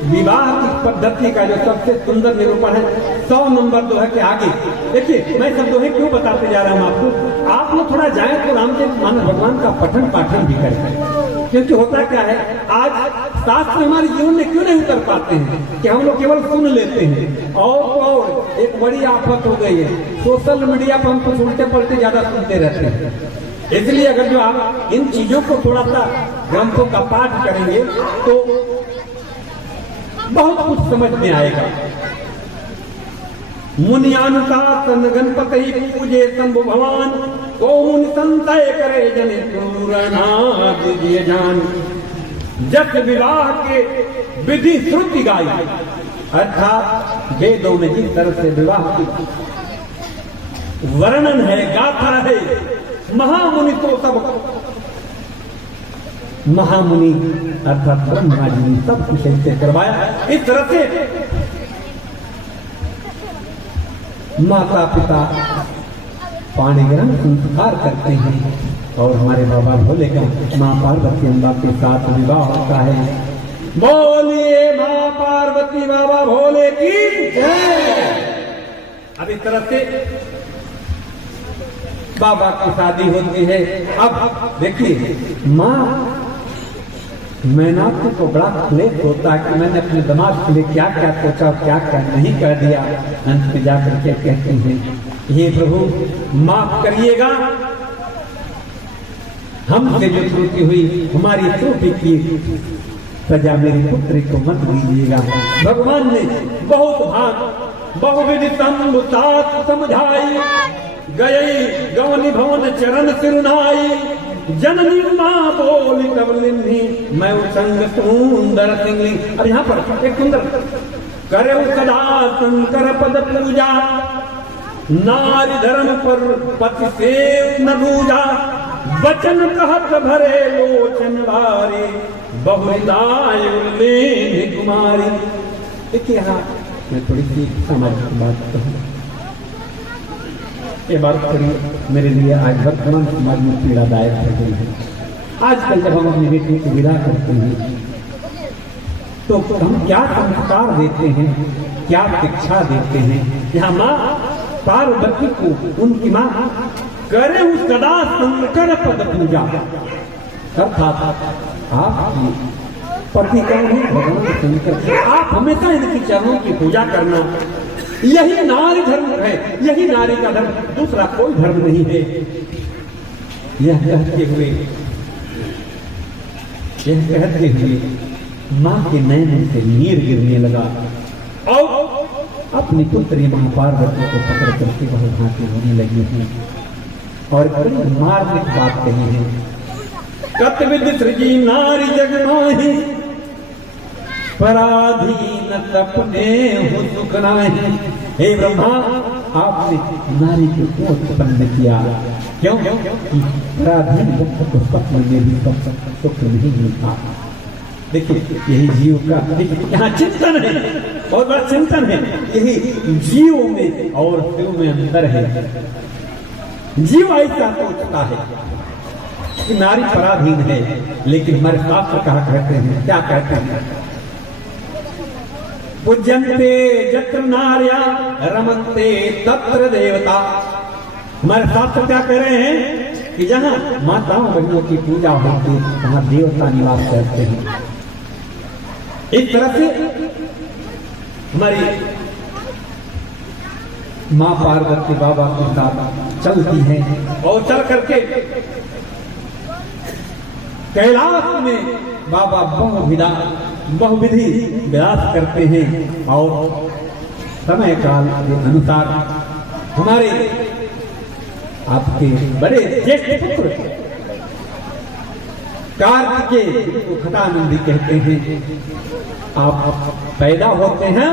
विवाह की पद्धति का जो सबसे सुंदर निरूपण है 100 नंबर दोहे के आगे। देखिए मैं सब दोहे क्यों बताते जा रहा हूँ आपको, आप लोग थोड़ा जाए तो रामचरित मानस भगवान का पठन पाठन भी करें, क्योंकि होता क्या है आज शास्त्र हमारे जीवन में क्यों नहीं उतर पाते हैं कि हम लोग केवल सुन लेते हैं। और एक बड़ी आफत हो गई है, सोशल मीडिया पर हम कुछ उल्टे पलटे ज्यादा सुनते रहते हैं। इसलिए अगर जो आप इन चीजों को थोड़ा सा ग्रंथों का पाठ करेंगे तो बहुत कुछ समझ में आएगा। मुनियानुशासन गणपति पूजे शंभु भगवान, को मुनि संतय करे जन पूरना जान। जस विवाह के विधि श्रुति गाई, अर्थात वेदों में जिस तरह से विवाह की वर्णन है, गाथा है, महामुनि तो सब महामुनि अर्थात ब्रह्मा जी ने सब कुछ ऐसे करवाया। इस तरह से माता पिता पाणी ग्रहण संस्कार करते हैं और हमारे बाबा भोले का माँ पार्वती अम्बा के साथ विवाह होता है। बोलिए माँ पार्वती बाबा भोले की जय। अब इस तरह से बाबा की शादी होती है। अब देखिए माँ मैनावती को बड़ा क्लेश होता है कि मैंने अपने दिमाग के लिए क्या क्या सोचा और क्या क्या नहीं कह दिया। अंत में जाकर के कहते हैं ये प्रभु माफ करिएगा, हमसे जो त्रुटि हुई हमारी त्रुटि की सजा मेरी पुत्री को मत दीजिएगा। भगवान ने बहुत बहुविधि संबुतात समझाई, गई गवनी भवन चरण सिरुनाई। जननी माँ बोली कबलिनी मैं संग सुंदर सिंगली। अब यहाँ पर एक सुंदर करे सदा शंकर पद पूजा, नारी धर्म पर पति से न दूजा। वचन कहत भरे लोचन भारी, बहुदाय कुमारी। देखिए यहाँ मैं थोड़ी सी सामाजिक बात कहूँ, ये बात करी मेरे लिए आज वर्तमान समाज में पीड़ादायक हो गई है। आजकल जब हम अपनी बेटी को विदा करते हैं तो हम क्या संस्कार देते हैं, क्या शिक्षा देते हैं। यहाँ माँ पार्वती को उनकी माँ करे सदा शंकर पद पूजा, अर्थात आप पति कौन है, भगवान शंकर। आप हमेशा इनकी चरणों की पूजा करना, यही नारी धर्म है, यही नारी का धर्म, दूसरा कोई धर्म नहीं है। यह कहते हुए मां के नैन से नीर गिरने लगा और अपनी पुत्री मां पार्वती को पकड़ करके वह भांति होने लगी हैं और बड़ी मार्मिक बात कही है। कतविद सृजी नारी जग माही, पराधीन तपने हो सुख नाही। हे ब्रह्मा, आपने नारी को क्यों उत्पन्न किया? क्यों? कि पराधीन भक्त को स्वप्न में भी सुख नहीं मिलता। देखिए यही जीव का यहाँ चिंतन है, बहुत बड़ा चिंतन है। यही जीव में और शिव में अंतर है। जीव ऐसा सोचता है कि नारी पराधीन है, लेकिन हमारे शास्त्र कहा कहते हैं, क्या कहते हैं? पूज्यन्ते यत्र नार्या रमन्ते तत्र देवता। हमारे शास्त्र क्या कह रहे हैं कि जहाँ माताओं बहनों की पूजा होती है वहां देवता निवास करते हैं। इस तरह से हमारी मां पार्वती बाबा के साथ चलती हैं और चल करके कैलाश में बाबा बहुविधि विलास करते हैं और समय काल के अनुसार हमारे आपके बड़े ज्येष्ठ पुत्र कार्तिकेय को खटानंदी कहते हैं, आप पैदा होते हैं।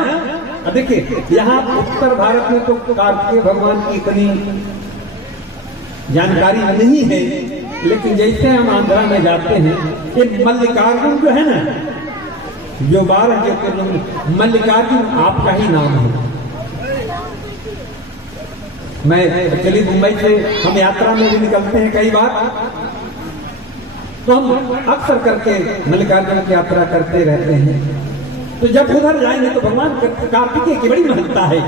देखिए यहाँ उत्तर भारत में तो कार्तिकेय भगवान की इतनी जानकारी नहीं है, लेकिन जैसे हम आंध्रा में जाते हैं, ये मल्लिकार्जुन जो है ना, जो 12 ज्योतिर्लिंग, मल्लिकार्जुन आपका ही नाम है। मैं एक्चुअली मुंबई से हम यात्रा में भी निकलते हैं कई बार, तो हम अक्सर करके मल्लिकार्जुन की यात्रा करते रहते हैं। तो जब उधर जाएंगे तो भगवान कार्तिकेय की बड़ी महत्ता है।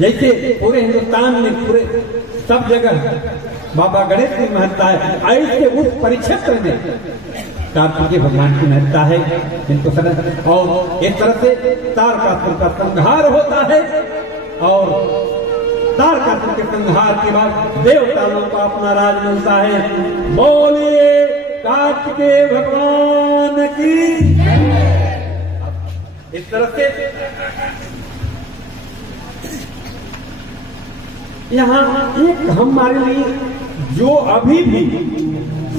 जैसे पूरे हिंदुस्तान में पूरे सब जगह बाबा गणेश की महत्ता है, ऐसे उस परिक्षेत्र में कार्तिकेय भगवान की महत्ता है। किंतु और इस तरह से तारकासुर का संहार होता है और तारकासुर के संहार के बाद देवताओं को अपना राज मिलता है। बोलिए कार्तिकेय भगवान की। इस तरह से यहाँ एक हमारे लिए जो अभी भी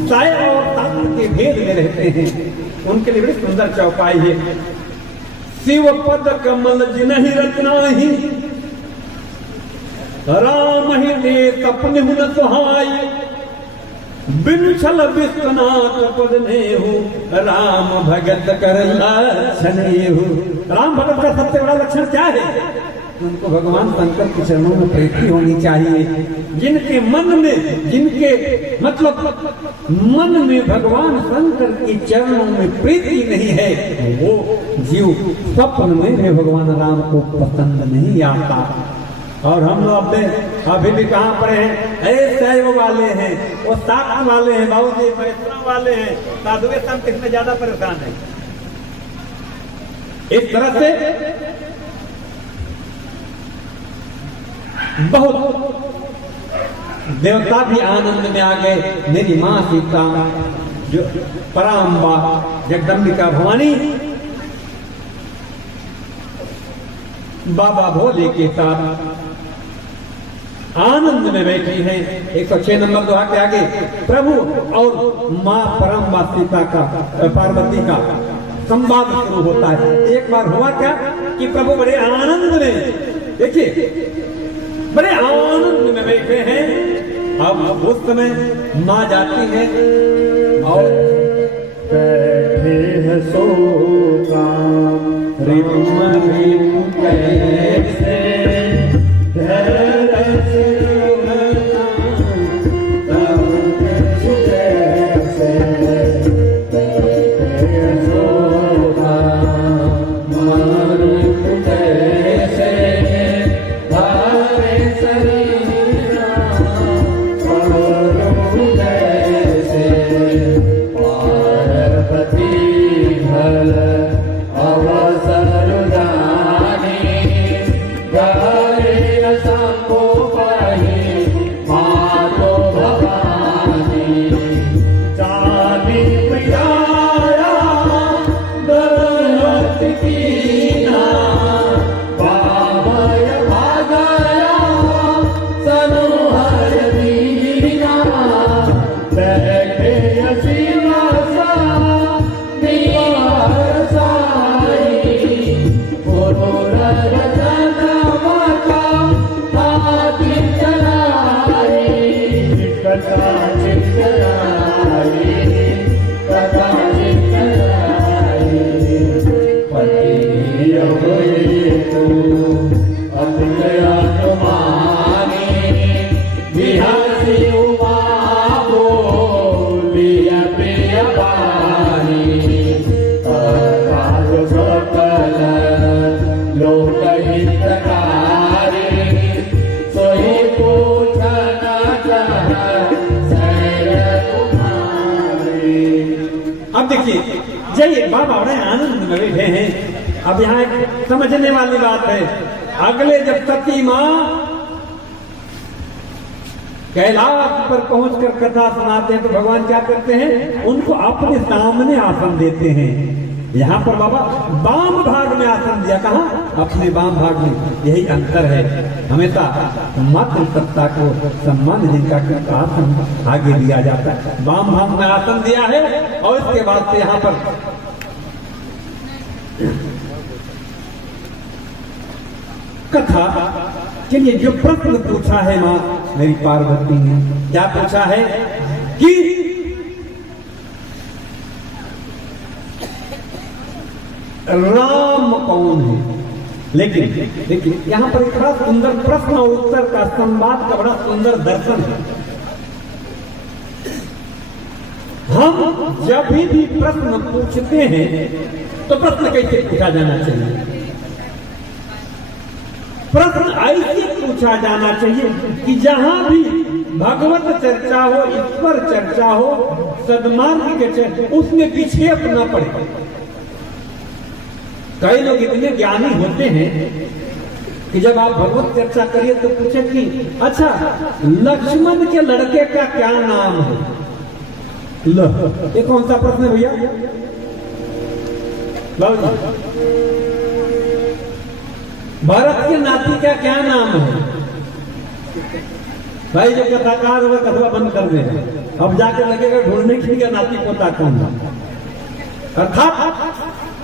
साय और ताप के भेद में रहते हैं, उनके लिए बड़ी सुंदर चौपाई है। शिव पद कमल जिन्हि रचना ही, राम ही ने सपने हुन सुहाई। बिन विश्वनाथ पद नेहु, राम भगत कर लक्षण येहु। राम भगत का सबसे बड़ा लक्षण क्या है? उनको भगवान शंकर के चरणों में प्रीति होनी चाहिए। जिनके मन में, जिनके मतलब मन में भगवान शंकर के चरणों में प्रीति नहीं है, वो जीव स्वप्न में भी भगवान राम को पसंद नहीं आता। और हम लोग अभी भी कहाँ पड़े हैं? शैव वाले हैं, वो शाक्त वाले हैं, बाबूजी वैष्णव वाले हैं, साधुए संत इसमें ज्यादा परेशान है। इस तरह से बहुत देवता भी आनंद में आ गए। मेरी माँ सीता, जो पराम्बा जगदम्बिका भवानी बाबा भोले के साथ आनंद में बैठी है। 106 नंबर दोहा के आगे प्रभु और माँ पराम्बा सीता का, पार्वती का संवाद शुरू होता है। एक बार हुआ क्या कि प्रभु बड़े आनंद में, देखिए बड़े आनंद में बैठे हैं। अब उस समय माँ जाती है और बैठे हैं सो कैसे अवसर दानी लीजिए, जाइए, बाबा बड़े आनंद में बैठे हैं। अब यहाँ एक समझने वाली बात है, अगले जब सती माँ कैलाश पर पहुंचकर कथा सुनाते हैं तो भगवान क्या करते हैं, उनको अपने सामने आसन देते हैं। यहाँ पर बाबा वाम भाग में आसन दिया, कहा अपने वाम भाग में। यही अंतर है, हमेशा मातृ सत्ता को सम्मान जिनका आसन आगे दिया जाता है, वाम भाग में आसन दिया है। और इसके बाद से यहाँ पर कथा के लिए जो प्रश्न पूछा है मां मेरी पार्वती ने, क्या पूछा है कि राम कौन है। लेकिन यहाँ पर एक बड़ा सुंदर प्रश्न और उत्तर का संवाद का बड़ा सुंदर दर्शन है। हम जब भी प्रश्न पूछते हैं तो प्रश्न कैसे पूछा जाना चाहिए? प्रश्न ऐसे पूछा जाना चाहिए कि जहां भी भगवत चर्चा हो, ईश्वर चर्चा हो, सद्मार्ग के चर्चा, उसमें विक्षेप न पड़े। कई लोग इतने ज्ञानी होते हैं कि जब आप भगवत चर्चा करिए तो पूछे कि अच्छा लक्ष्मण के लड़के का क्या नाम है? लो, ये कौन सा प्रश्न है भैया? भरत के नाती का क्या नाम है? भाई जो कथाकार होगा कथवा बंद कर देगा, अब जाकर लगेगा ढूंढने की नाती पोता कौन है। अर्थात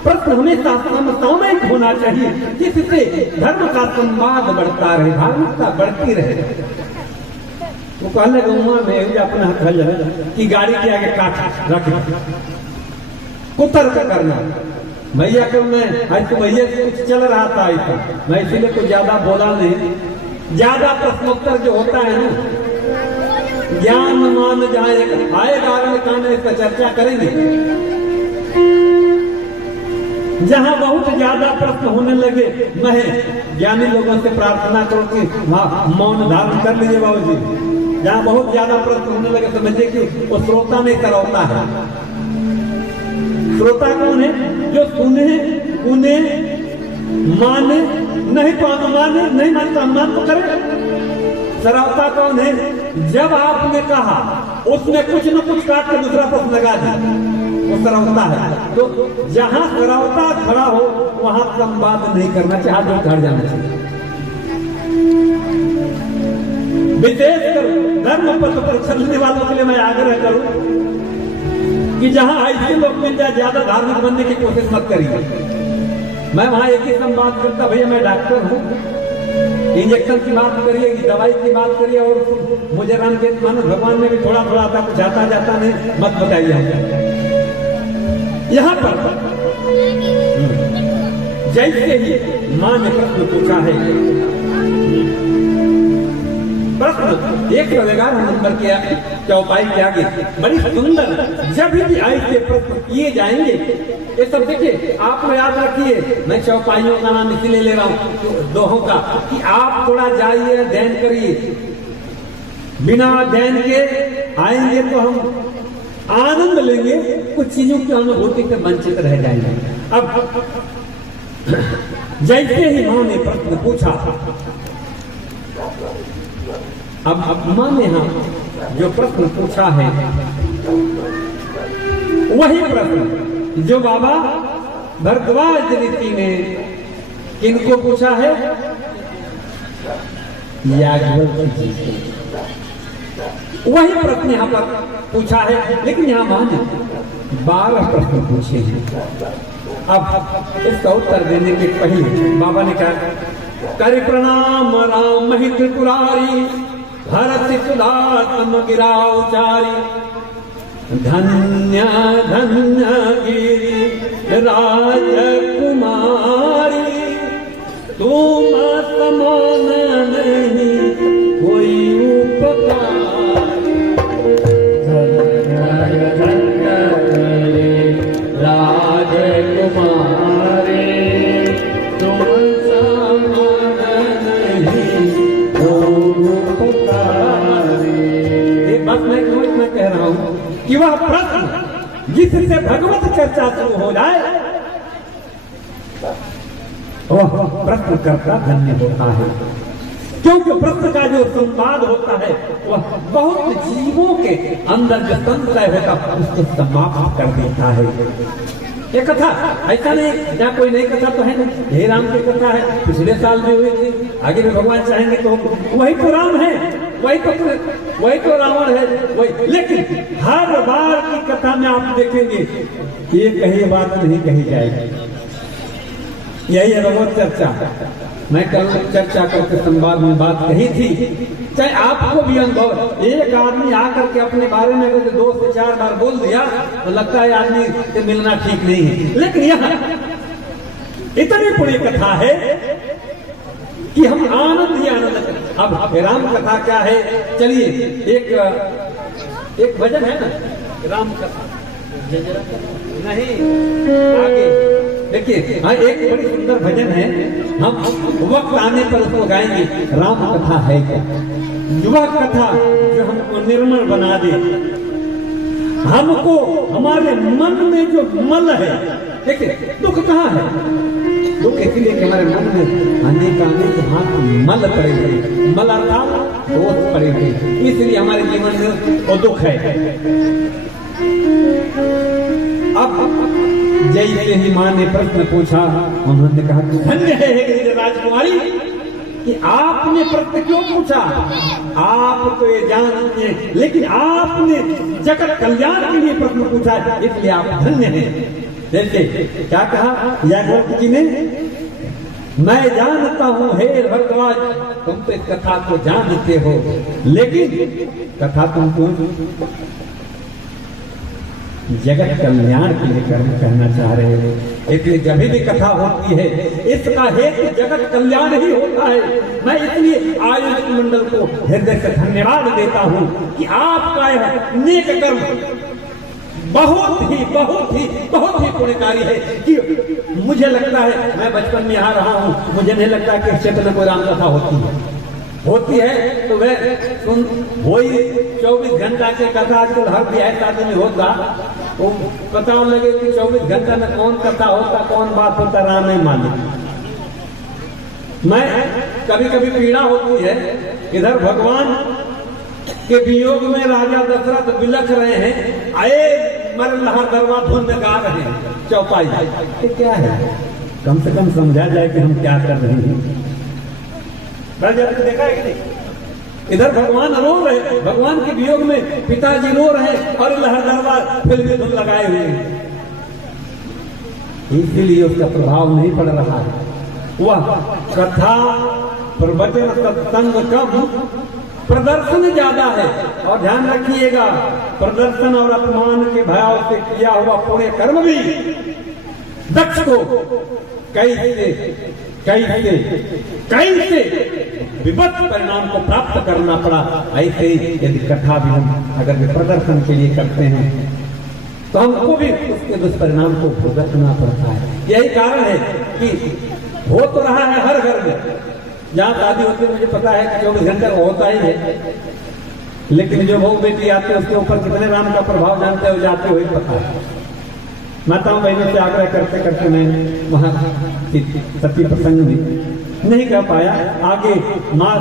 प्रश्न हमेशा सामयिक होना चाहिए, जिससे धर्म का संवाद बढ़ता रहे, धार्मिकता बढ़ती रहे। वो कहने गौमा में अपना खल कि गाड़ी के आगे काट रख कुतर्क करना। भैया को मैं आज तो भैया से कुछ चल रहा था ऐसा, मैं इसीलिए कुछ ज्यादा बोला नहीं। ज्यादा प्रश्नोत्तर जो होता है ना, ज्ञान मान जहाँ एक आएगा कान इस पर चर्चा करेंगे। जहाँ बहुत ज्यादा प्रश्न होने लगे, मैं ज्ञानी लोगों से प्रार्थना करो कि हाँ मौन धारण कर लीजिए बाबू जी। जहाँ बहुत ज्यादा प्रश्न होने लगे समझिए कि वो श्रोता नहीं करौता है। श्रोता कौन है? जो सुने, उन्हें माने, नहीं तो अनुमाने, नहीं मानता अनुमान तो करे। श्रोता कौन है? जब आपने कहा उसमें कुछ न कुछ काट कर दूसरा प्रश्न लगा दिया, वो श्रोता है। तो जहां श्रोता खड़ा हो वहां संवाद नहीं करना चाहिए, हाथ जोड़ जाना चाहिए। विशेषकर धर्म पथ पर चलने वालों के लिए मैं आग्रह करूं कि जहां ऐसे लोग मिल जाए, ज्यादा धार्मिक बनने की कोशिश मत करिए। मैं वहां एक ही संवाद करता, भैया मैं डॉक्टर हूं, इंजेक्शन की बात करिए, दवाई की बात करिए, और मुझे राम के मानो भगवान में भी थोड़ा थोड़ा आता, कुछ आता जाता नहीं, मत बताइए। यहाँ पर जैसे ही मां ने प्रश्न पूछा है, प्रश्न 111 नंबर के चौपाई के आगे बड़ी सुंदर, जब भी ऐसे प्रश्न किए जाएंगे, ये सब देखिए आप याद रखिए। मैं चौपाइयों का नाम इसलिए ले रहा हूँ दोहों का, कि आप थोड़ा जाइए, अध्ययन करिए। बिना अध्ययन के आएंगे तो हम आनंद लेंगे, कुछ चीजों की अनुभूति से वंचित रह जाएंगे। अब जैसे ही मां ने प्रश्न पूछा, अब मां ने जो प्रश्न पूछा है वही प्रश्न जो बाबा भरद्वाज ऋषि ने किनको पूछा है? याज्ञवल्क्य जी को। वही प्रश्न यहाँ पर पूछा है, लेकिन यहाँ मां ने 12 प्रश्न पूछे हैं। अब इसका उत्तर देने के पहले बाबा ने कहा, कर प्रणाम राम ही त्रिपुरारी, भरत सुधा समगिरा उचारी, धन्य धन्य गिरि राजकुमारी, तुम समान नहीं कोई उपकारी। धन्य धन्य गिरि राजकुमारी, तुम समान नहीं कोई उपकारी। एक बात मैं कह रहा हूं कि वह प्रश्न जिससे भगवत चर्चा शुरू हो जाए वह प्रश्नकर्ता धन्य होता है, क्योंकि प्रश्न का जो संवाद होता है वह बहुत जीवों के अंदर जो संशय होता है उसको समाप्त कर देता है। ये कथा ऐसा नहीं या कोई नई कथा तो है नहीं, यही राम की कथा है, पिछले साल में हुई थी, आगे भी भगवान चाहेंगे तो वही तो राम है, वही तो रावण है, वही। लेकिन हर बार की कथा में आप देखेंगे ये कही बात नहीं कही जाएगी। यही है भगवत चर्चा। मैं कल चर्चा करके संवाद में बात कही थी, चाहे आपको भी अनुभव, एक आदमी आकर के अपने बारे में अगर 2 से 4 बार बोल दिया तो लगता है आदमी से मिलना ठीक नहीं है। लेकिन यहाँ इतनी पूरी कथा है कि हम आनंद ही आनंद। अब राम कथा क्या है, चलिए एक भजन है ना राम कथा, नहीं आगे देखिए। हाँ, एक बड़ी सुंदर भजन है, हम वक्त आने पर उसको गाएंगे। राम कथा है क्या, युवा कथा जो हमको निर्मल बना दे, हमको हमारे मन में जो मल है, देखिए दुख कहाँ है, दुख इसलिए कि हमारे मन में अनेक हाथ मल पड़े हुए, मल अर्थात दोष पड़े हुए, इसलिए हमारे जीवन में वो दुख है। अब जैसे ही मां ने प्रश्न पूछा, उन्होंने कहा धन्य है राजकुमारी कि आपने प्रश्न क्यों पूछा, आप तो ये जानते, लेकिन आपने जगत कल्याण के लिए प्रश्न पूछा है, इसलिए आप धन्य हैं। जैसे क्या कहा याज्ञवल्क्य जी ने, मैं जानता हूं हे भरद्वाज तुम तो इस कथा को जानते हो, लेकिन कथा तुमको जगत कल्याण के लिए कर्म कहना चाह रहे हो, इसलिए जब भी कथा होती है इसका हेतु जगत कल्याण ही होता है। मैं इसलिए आयोजक मंडल को हृदय से धन्यवाद देता हूं कि आपका यह नेक कर्म बहुत ही पुण्यकारी है कि मुझे लगता है, मैं बचपन में यहाँ रहा हूँ, मुझे नहीं लगता कि इस क्षेत्र में कोई रामकथा होती है तो वह वही 24 घंटा के कथा आजकल हर ब्याह शादी में होता, वो पता लगे कि 24 घंटा में कौन कथा होता, कौन बात होता, राम नहीं माने। मैं कभी कभी पीड़ा होती है, इधर भगवान के वियोग में राजा दशरथ बिलख रहे हैं, आए मर लहर दरबार धुन में गा रहे हैं चौपाई, ये क्या है, कम से कम समझा जाए कि हम क्या कर रहे हैं। देखा है कि नहीं, इधर भगवान रो रहे, भगवान के वियोग में पिताजी रो रहे और लहर दरबार फिल्मी धुन लगाए हुए हैं, इसलिए उसका प्रभाव नहीं पड़ रहा है। वह कथा प्रवचन सत्संग कम, प्रदर्शन ज्यादा है। और ध्यान रखिएगा, प्रदर्शन और अपमान के भाव से किया हुआ पुण्य कर्म भी दक्ष को कैसे विपद परिणाम को प्राप्त करना पड़ा। ऐसे यदि कथा भी हम अगर प्रदर्शन के लिए करते हैं तो हमको भी उसके दुष्परिणाम को भुगतना पड़ता है। यही कारण है कि हो तो रहा है हर घर में, जहाँ शादी होती है मुझे पता है कि 24 घंटे होता ही है, लेकिन जो बहू बेटी आते हैं उसके ऊपर कितने राम का प्रभाव जानते हो जाते हुए पता है। माताओं बहनों से आग्रह करते करते मैं वहां सती प्रसंग में नहीं कर पाया। आगे माँ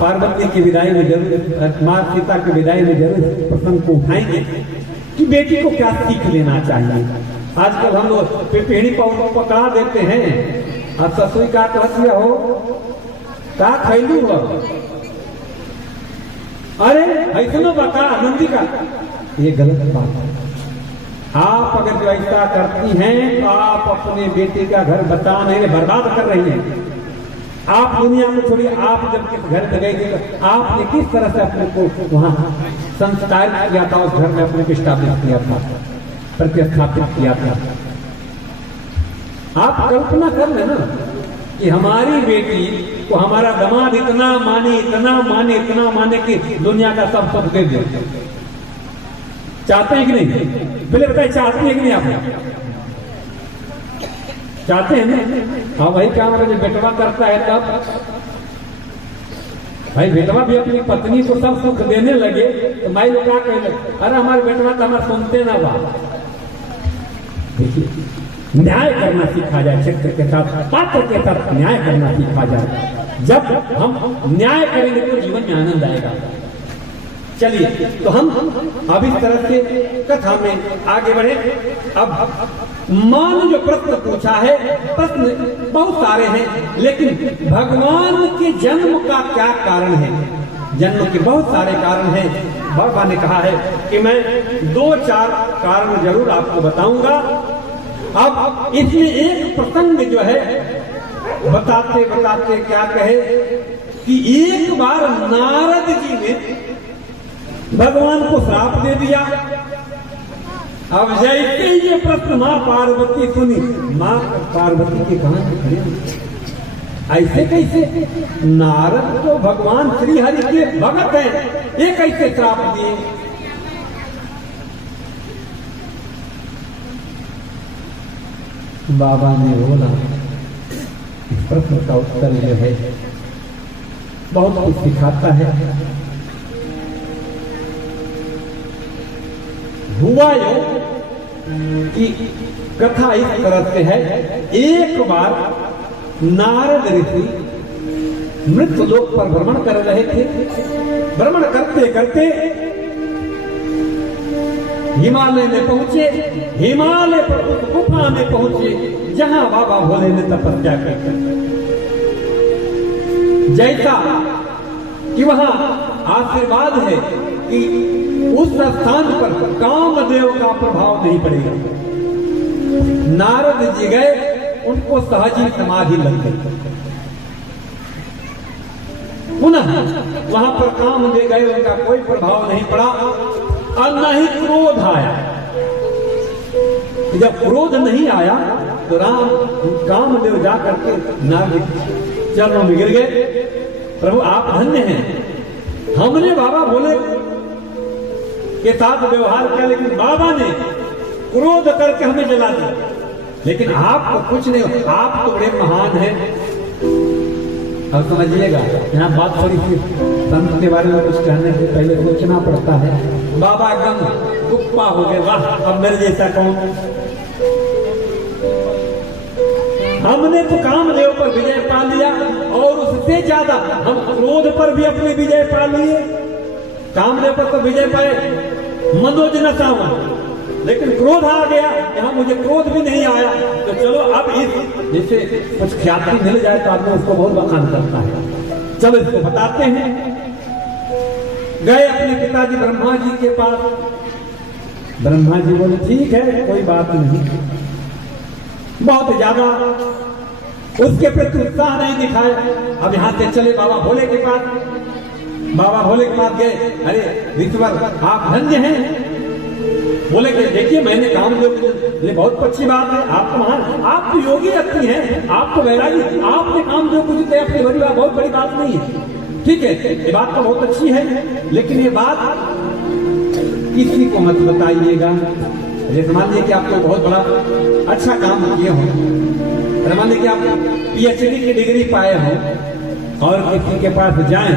पार्वती की विदाई में जरूर, माँ सीता की विदाई में जरूर प्रसंग को उठाएंगे कि बेटी को क्या सीख लेना चाहिए। आजकल हम लोग पीढ़ी को पकड़ा देते हैं, अब ससुई का कहती हो का खैलू हो, अरे ऐसा बता नंदी का, ये गलत बात है। आप अगर जो ऐसा करती हैं तो आप अपने बेटे का घर बता नहीं बर्बाद कर रही हैं। आप दुनिया में छोड़िए, आप जब किस घर में गए थे तो आपने किस तरह से अपने को वहां संस्कार किया था, उस घर में अपने को स्थापित किया था, प्रतिस्थापित किया था। आप कल्पना कर लेना कि हमारी बेटी को हमारा दामाद इतना माने कि दुनिया का सब सब दे दे। चाहते हैं कि नहीं? पहले बताइए, चाहते हैं कि नहीं? आप चाहते हैं ना? हाँ, वही काम जो बेटवा करता है तब भाई बेटवा भी अपनी पत्नी को सब सुख देने लगे तो माई लोग क्या कहने, अरे हमारे बेटवा तो हमारे सुनते ना बा, देखिए, न्याय करना सीखा जाए, क्षेत्र के साथ पात्र के साथ न्याय करना सीखा जाए। जब हम न्याय करेंगे तो जीवन में आनंद आएगा। चलिए, तो हम अब इस तरह से कथा में आगे बढ़े। अब मान जो प्रश्न पूछा है, प्रश्न बहुत सारे हैं, लेकिन भगवान के जन्म का क्या कारण है? जन्म के बहुत सारे कारण हैं। बाबा ने कहा है कि मैं 2-4 कारण जरूर आपको बताऊंगा। अब इसमें एक प्रसंग जो है बताते बताते क्या कहे कि एक बार नारद जी ने भगवान को श्राप दे दिया। अब जैसे ये प्रश्न मां पार्वती सुनी, मां पार्वती के कान खड़े, ऐसे कैसे? नारद तो भगवान श्री हरि के भगत हैं, ये कैसे श्राप दिए? बाबा ने बोला, इस प्रश्न का उत्तर जो है बहुत कुछ सिखाता है। हुआ यो कि कथा इस तरह से है, एक बार नारद ऋषि मृत्यु लोक पर भ्रमण कर रहे थे। भ्रमण करते करते हिमालय में पहुंचे। हिमालय पर उस गुफा में पहुंचे जहां बाबा भोले ने तपस्या की। जैसा कि वहां आशीर्वाद है कि उस स्थान पर कामदेव का प्रभाव नहीं पड़ेगा। नारद जी गए, उनको सहज ही समाधि लग गई। पुनः वहां पर कामदेव गए, उनका कोई प्रभाव नहीं पड़ा और न ही क्रोध आया। जब क्रोध नहीं आया तो कामदेव जाकर के नारद चरणों में गिर गए। प्रभु आप धन्य हैं, हमने बाबा भोले के साथ व्यवहार किया, लेकिन बाबा ने क्रोध करके हमें जला दिया। लेकिन आपको कुछ नहीं, आप तो बड़े महान हैं। अब समझिएगा, यहाँ बात थोड़ी सी संत के बारे में कुछ कहने से पहले सोचना पड़ता है। बाबा एकदम गुप्पा हो गए, वाह अब मेरे जैसा कौन। हमने तो कामदेव पर विजय पा लिया और उससे ज्यादा हम क्रोध पर भी अपनी विजय पा लिए। कामदेव पर तो विजय पाए, मनोज न सावा, लेकिन क्रोध आ गया। यहाँ मुझे क्रोध भी नहीं आया, तो चलो अब इस जैसे कुछ ख्याति मिल जाए तो आदमी उसको बहुत बखान करता है। चलो इसको बताते हैं। गए अपने पिताजी ब्रह्मा जी के पास। ब्रह्मा जी बोले ठीक है, कोई बात नहीं। बहुत ज्यादा उसके प्रति उत्साह नहीं दिखाया। अब यहां से चले बाबा भोले के पास। बाबा भोले के पास गए। अरे ऋषिवर आप धन्य हैं। बोले कि देखिए मैंने कामदेव, ये बहुत अच्छी बात है, आप तो महान, आप तो योगी व्यक्ति हैं, आप तो वैरागी, आपने कामदेव को जीते, अपनी बड़ी बात, बहुत बड़ी बात नहीं है। ठीक है, ये बात तो बहुत अच्छी है, लेकिन ये बात किसी को मत बताइएगा। जैसे मान लीजिए कि आप कोई बहुत बड़ा अच्छा काम किए हो, मान लीजिए कि आप PhD की डिग्री पाए हो और किसी के पास जाएं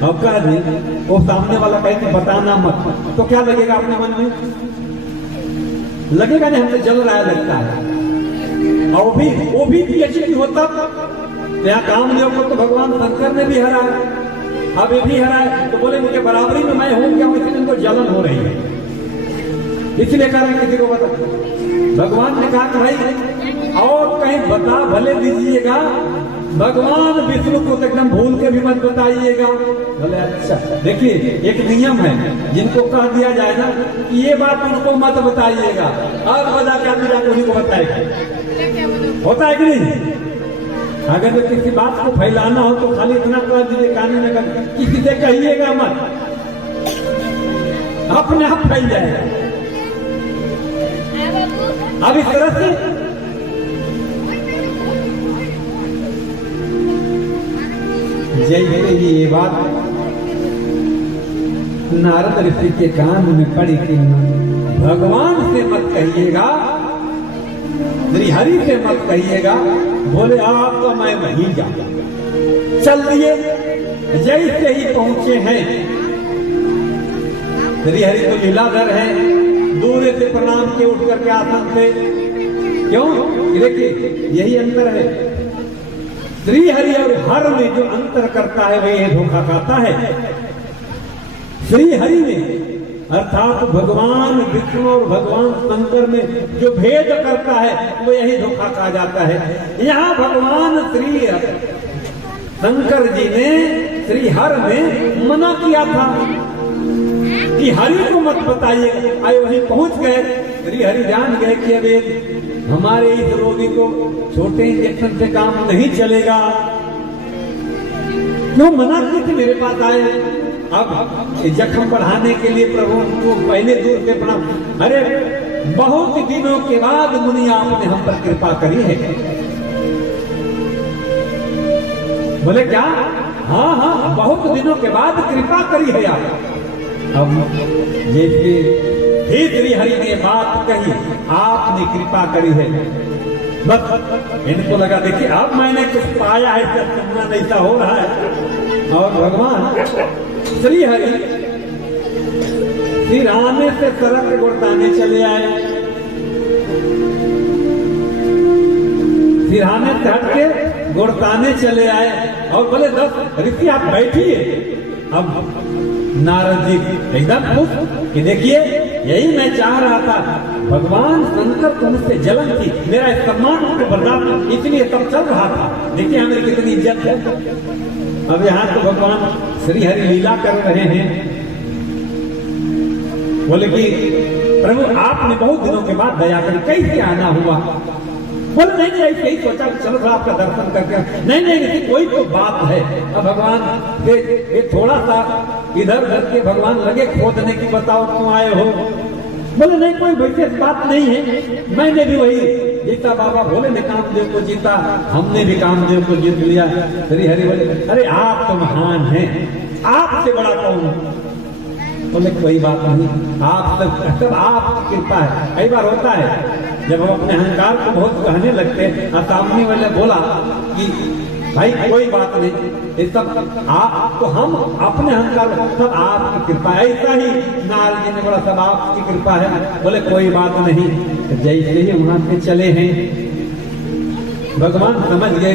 और कह दें, वो सामने वाला कहे कि बताना मत, तो क्या लगेगा अपने मन में? लगेगा नहीं, हमसे जल रहा लगता है। और वो भी PhD होता तो यहाँ कामदेव को तो भगवान शंकर ने भी हराया, अब ये भी हराया, तो बोले मुझे बराबरी में मैं हूं क्या? इसलिए उनको जलन हो रही है, इसलिए कह रहे किसी को बता। भगवान ने कहा कि भाई और कहीं बता भले दीजिएगा, भगवान विष्णु को तो एकदम भूल के भी मत बताइएगा। बोले अच्छा। देखिए एक नियम है, जिनको कह दिया जाए ना कि ये बात उनको मत बताइएगा, और बता के आदमी जाकर उन्हीं को बताएगा। होता है कि नहीं? अगर तो किसी बात को फैलाना हो तो खाली इतना कह दीजिए कानून में, किसी से कहिएगा मत, अपने आप फैल जाएगा। अब इस तरह से जैसे ही ये बात नारद ऋषि के कान में पड़ी कि भगवान से मत कहिएगा, श्री हरि से मत कहिएगा। बोले आपका मैं वहीं जाऊंगा। चल दिए। जैसे ही पहुंचे हैं, श्री हरि तो लीलाधर है, दूर से प्रणाम के उठ करके आसन से क्यों? देखिए यही अंतर है, श्री हरि और हर में जो अंतर करता है वही ये धोखा खाता है। श्री हरि में अर्थात भगवान विष्णु और भगवान शंकर में जो भेद करता है वो यही धोखा कहा जाता है। यहाँ भगवान श्री शंकर जी ने श्री हर में मना किया था कि हरि को मत बताइए, आए वहीं पहुंच गए। श्री हरि जान गए कि अब हमारे इस रोगी को छोटे इंजेक्शन से काम नहीं चलेगा, क्यों मना की थी मेरे पास आए। अब जख्म बढ़ाने के लिए प्रभु को पहले दूर से प्रणाम। अरे बहुत दिनों के बाद मुनि आपने हम पर कृपा करी है। बोले क्या? हाँ हाँ, बहुत दिनों के बाद कृपा करी है आप। अब जैसे हे श्री हरि ने बात कही, आपने कृपा करी है, बस इनको लगा देखिए अब मैंने कुछ पाया है, जब सुनना नहीं सा हो रहा है। और भगवान श्री हरि सिरहाने से सड़क गुड़ताने चले आए, सिरहाने से हट के गुड़ताने चले आए और बोले 10 ऋषि आप बैठिए। अब नारद जी एकदम खुश कि देखिए यही मैं चाह रहा था, भगवान शंकर को मुझसे जलन थी, मेरा सम्मान को बर्दाश्त, इसलिए तब चल रहा था। देखिए हमें कितनी इज्जत है। अब यहाँ तो भगवान श्री हरि लीला कर रहे हैं। बोले कि प्रभु आपने बहुत दिनों के बाद दया करी, कैसे आना हुआ? बोले नहीं ऐसे ही सोचा कि चलो थोड़ा आपका दर्शन करके। नहीं नहीं ऐसी कोई तो बात है। अब भगवान ये थोड़ा सा इधर उधर के भगवान लगे खोदने की, बताओ क्यों आए हो? बोले नहीं कोई विशेष बात नहीं है, मैंने भी वही जीता बाबा भोले ने कामदेव को जीता, हमने भी कामदेव को जीत लिया। श्री हरि बोले अरे आप तो महान हैं, आपसे बड़ा कौन? बोले कोई बात नहीं, आप सब आपकी कृपा है। कई बार होता है जब हम अपने अहंकार को बहुत कहने लगते हैं और सामने वाले बोला कि भाई कोई बात नहीं, ये सब आप तो हम अपने अहंकार सब आपकी कृपा है। ऐसा ही नारद जी ने बोला सब आपकी कृपा है। बोले कोई बात नहीं। जैसे ही वहां से चले हैं भगवान समझ गए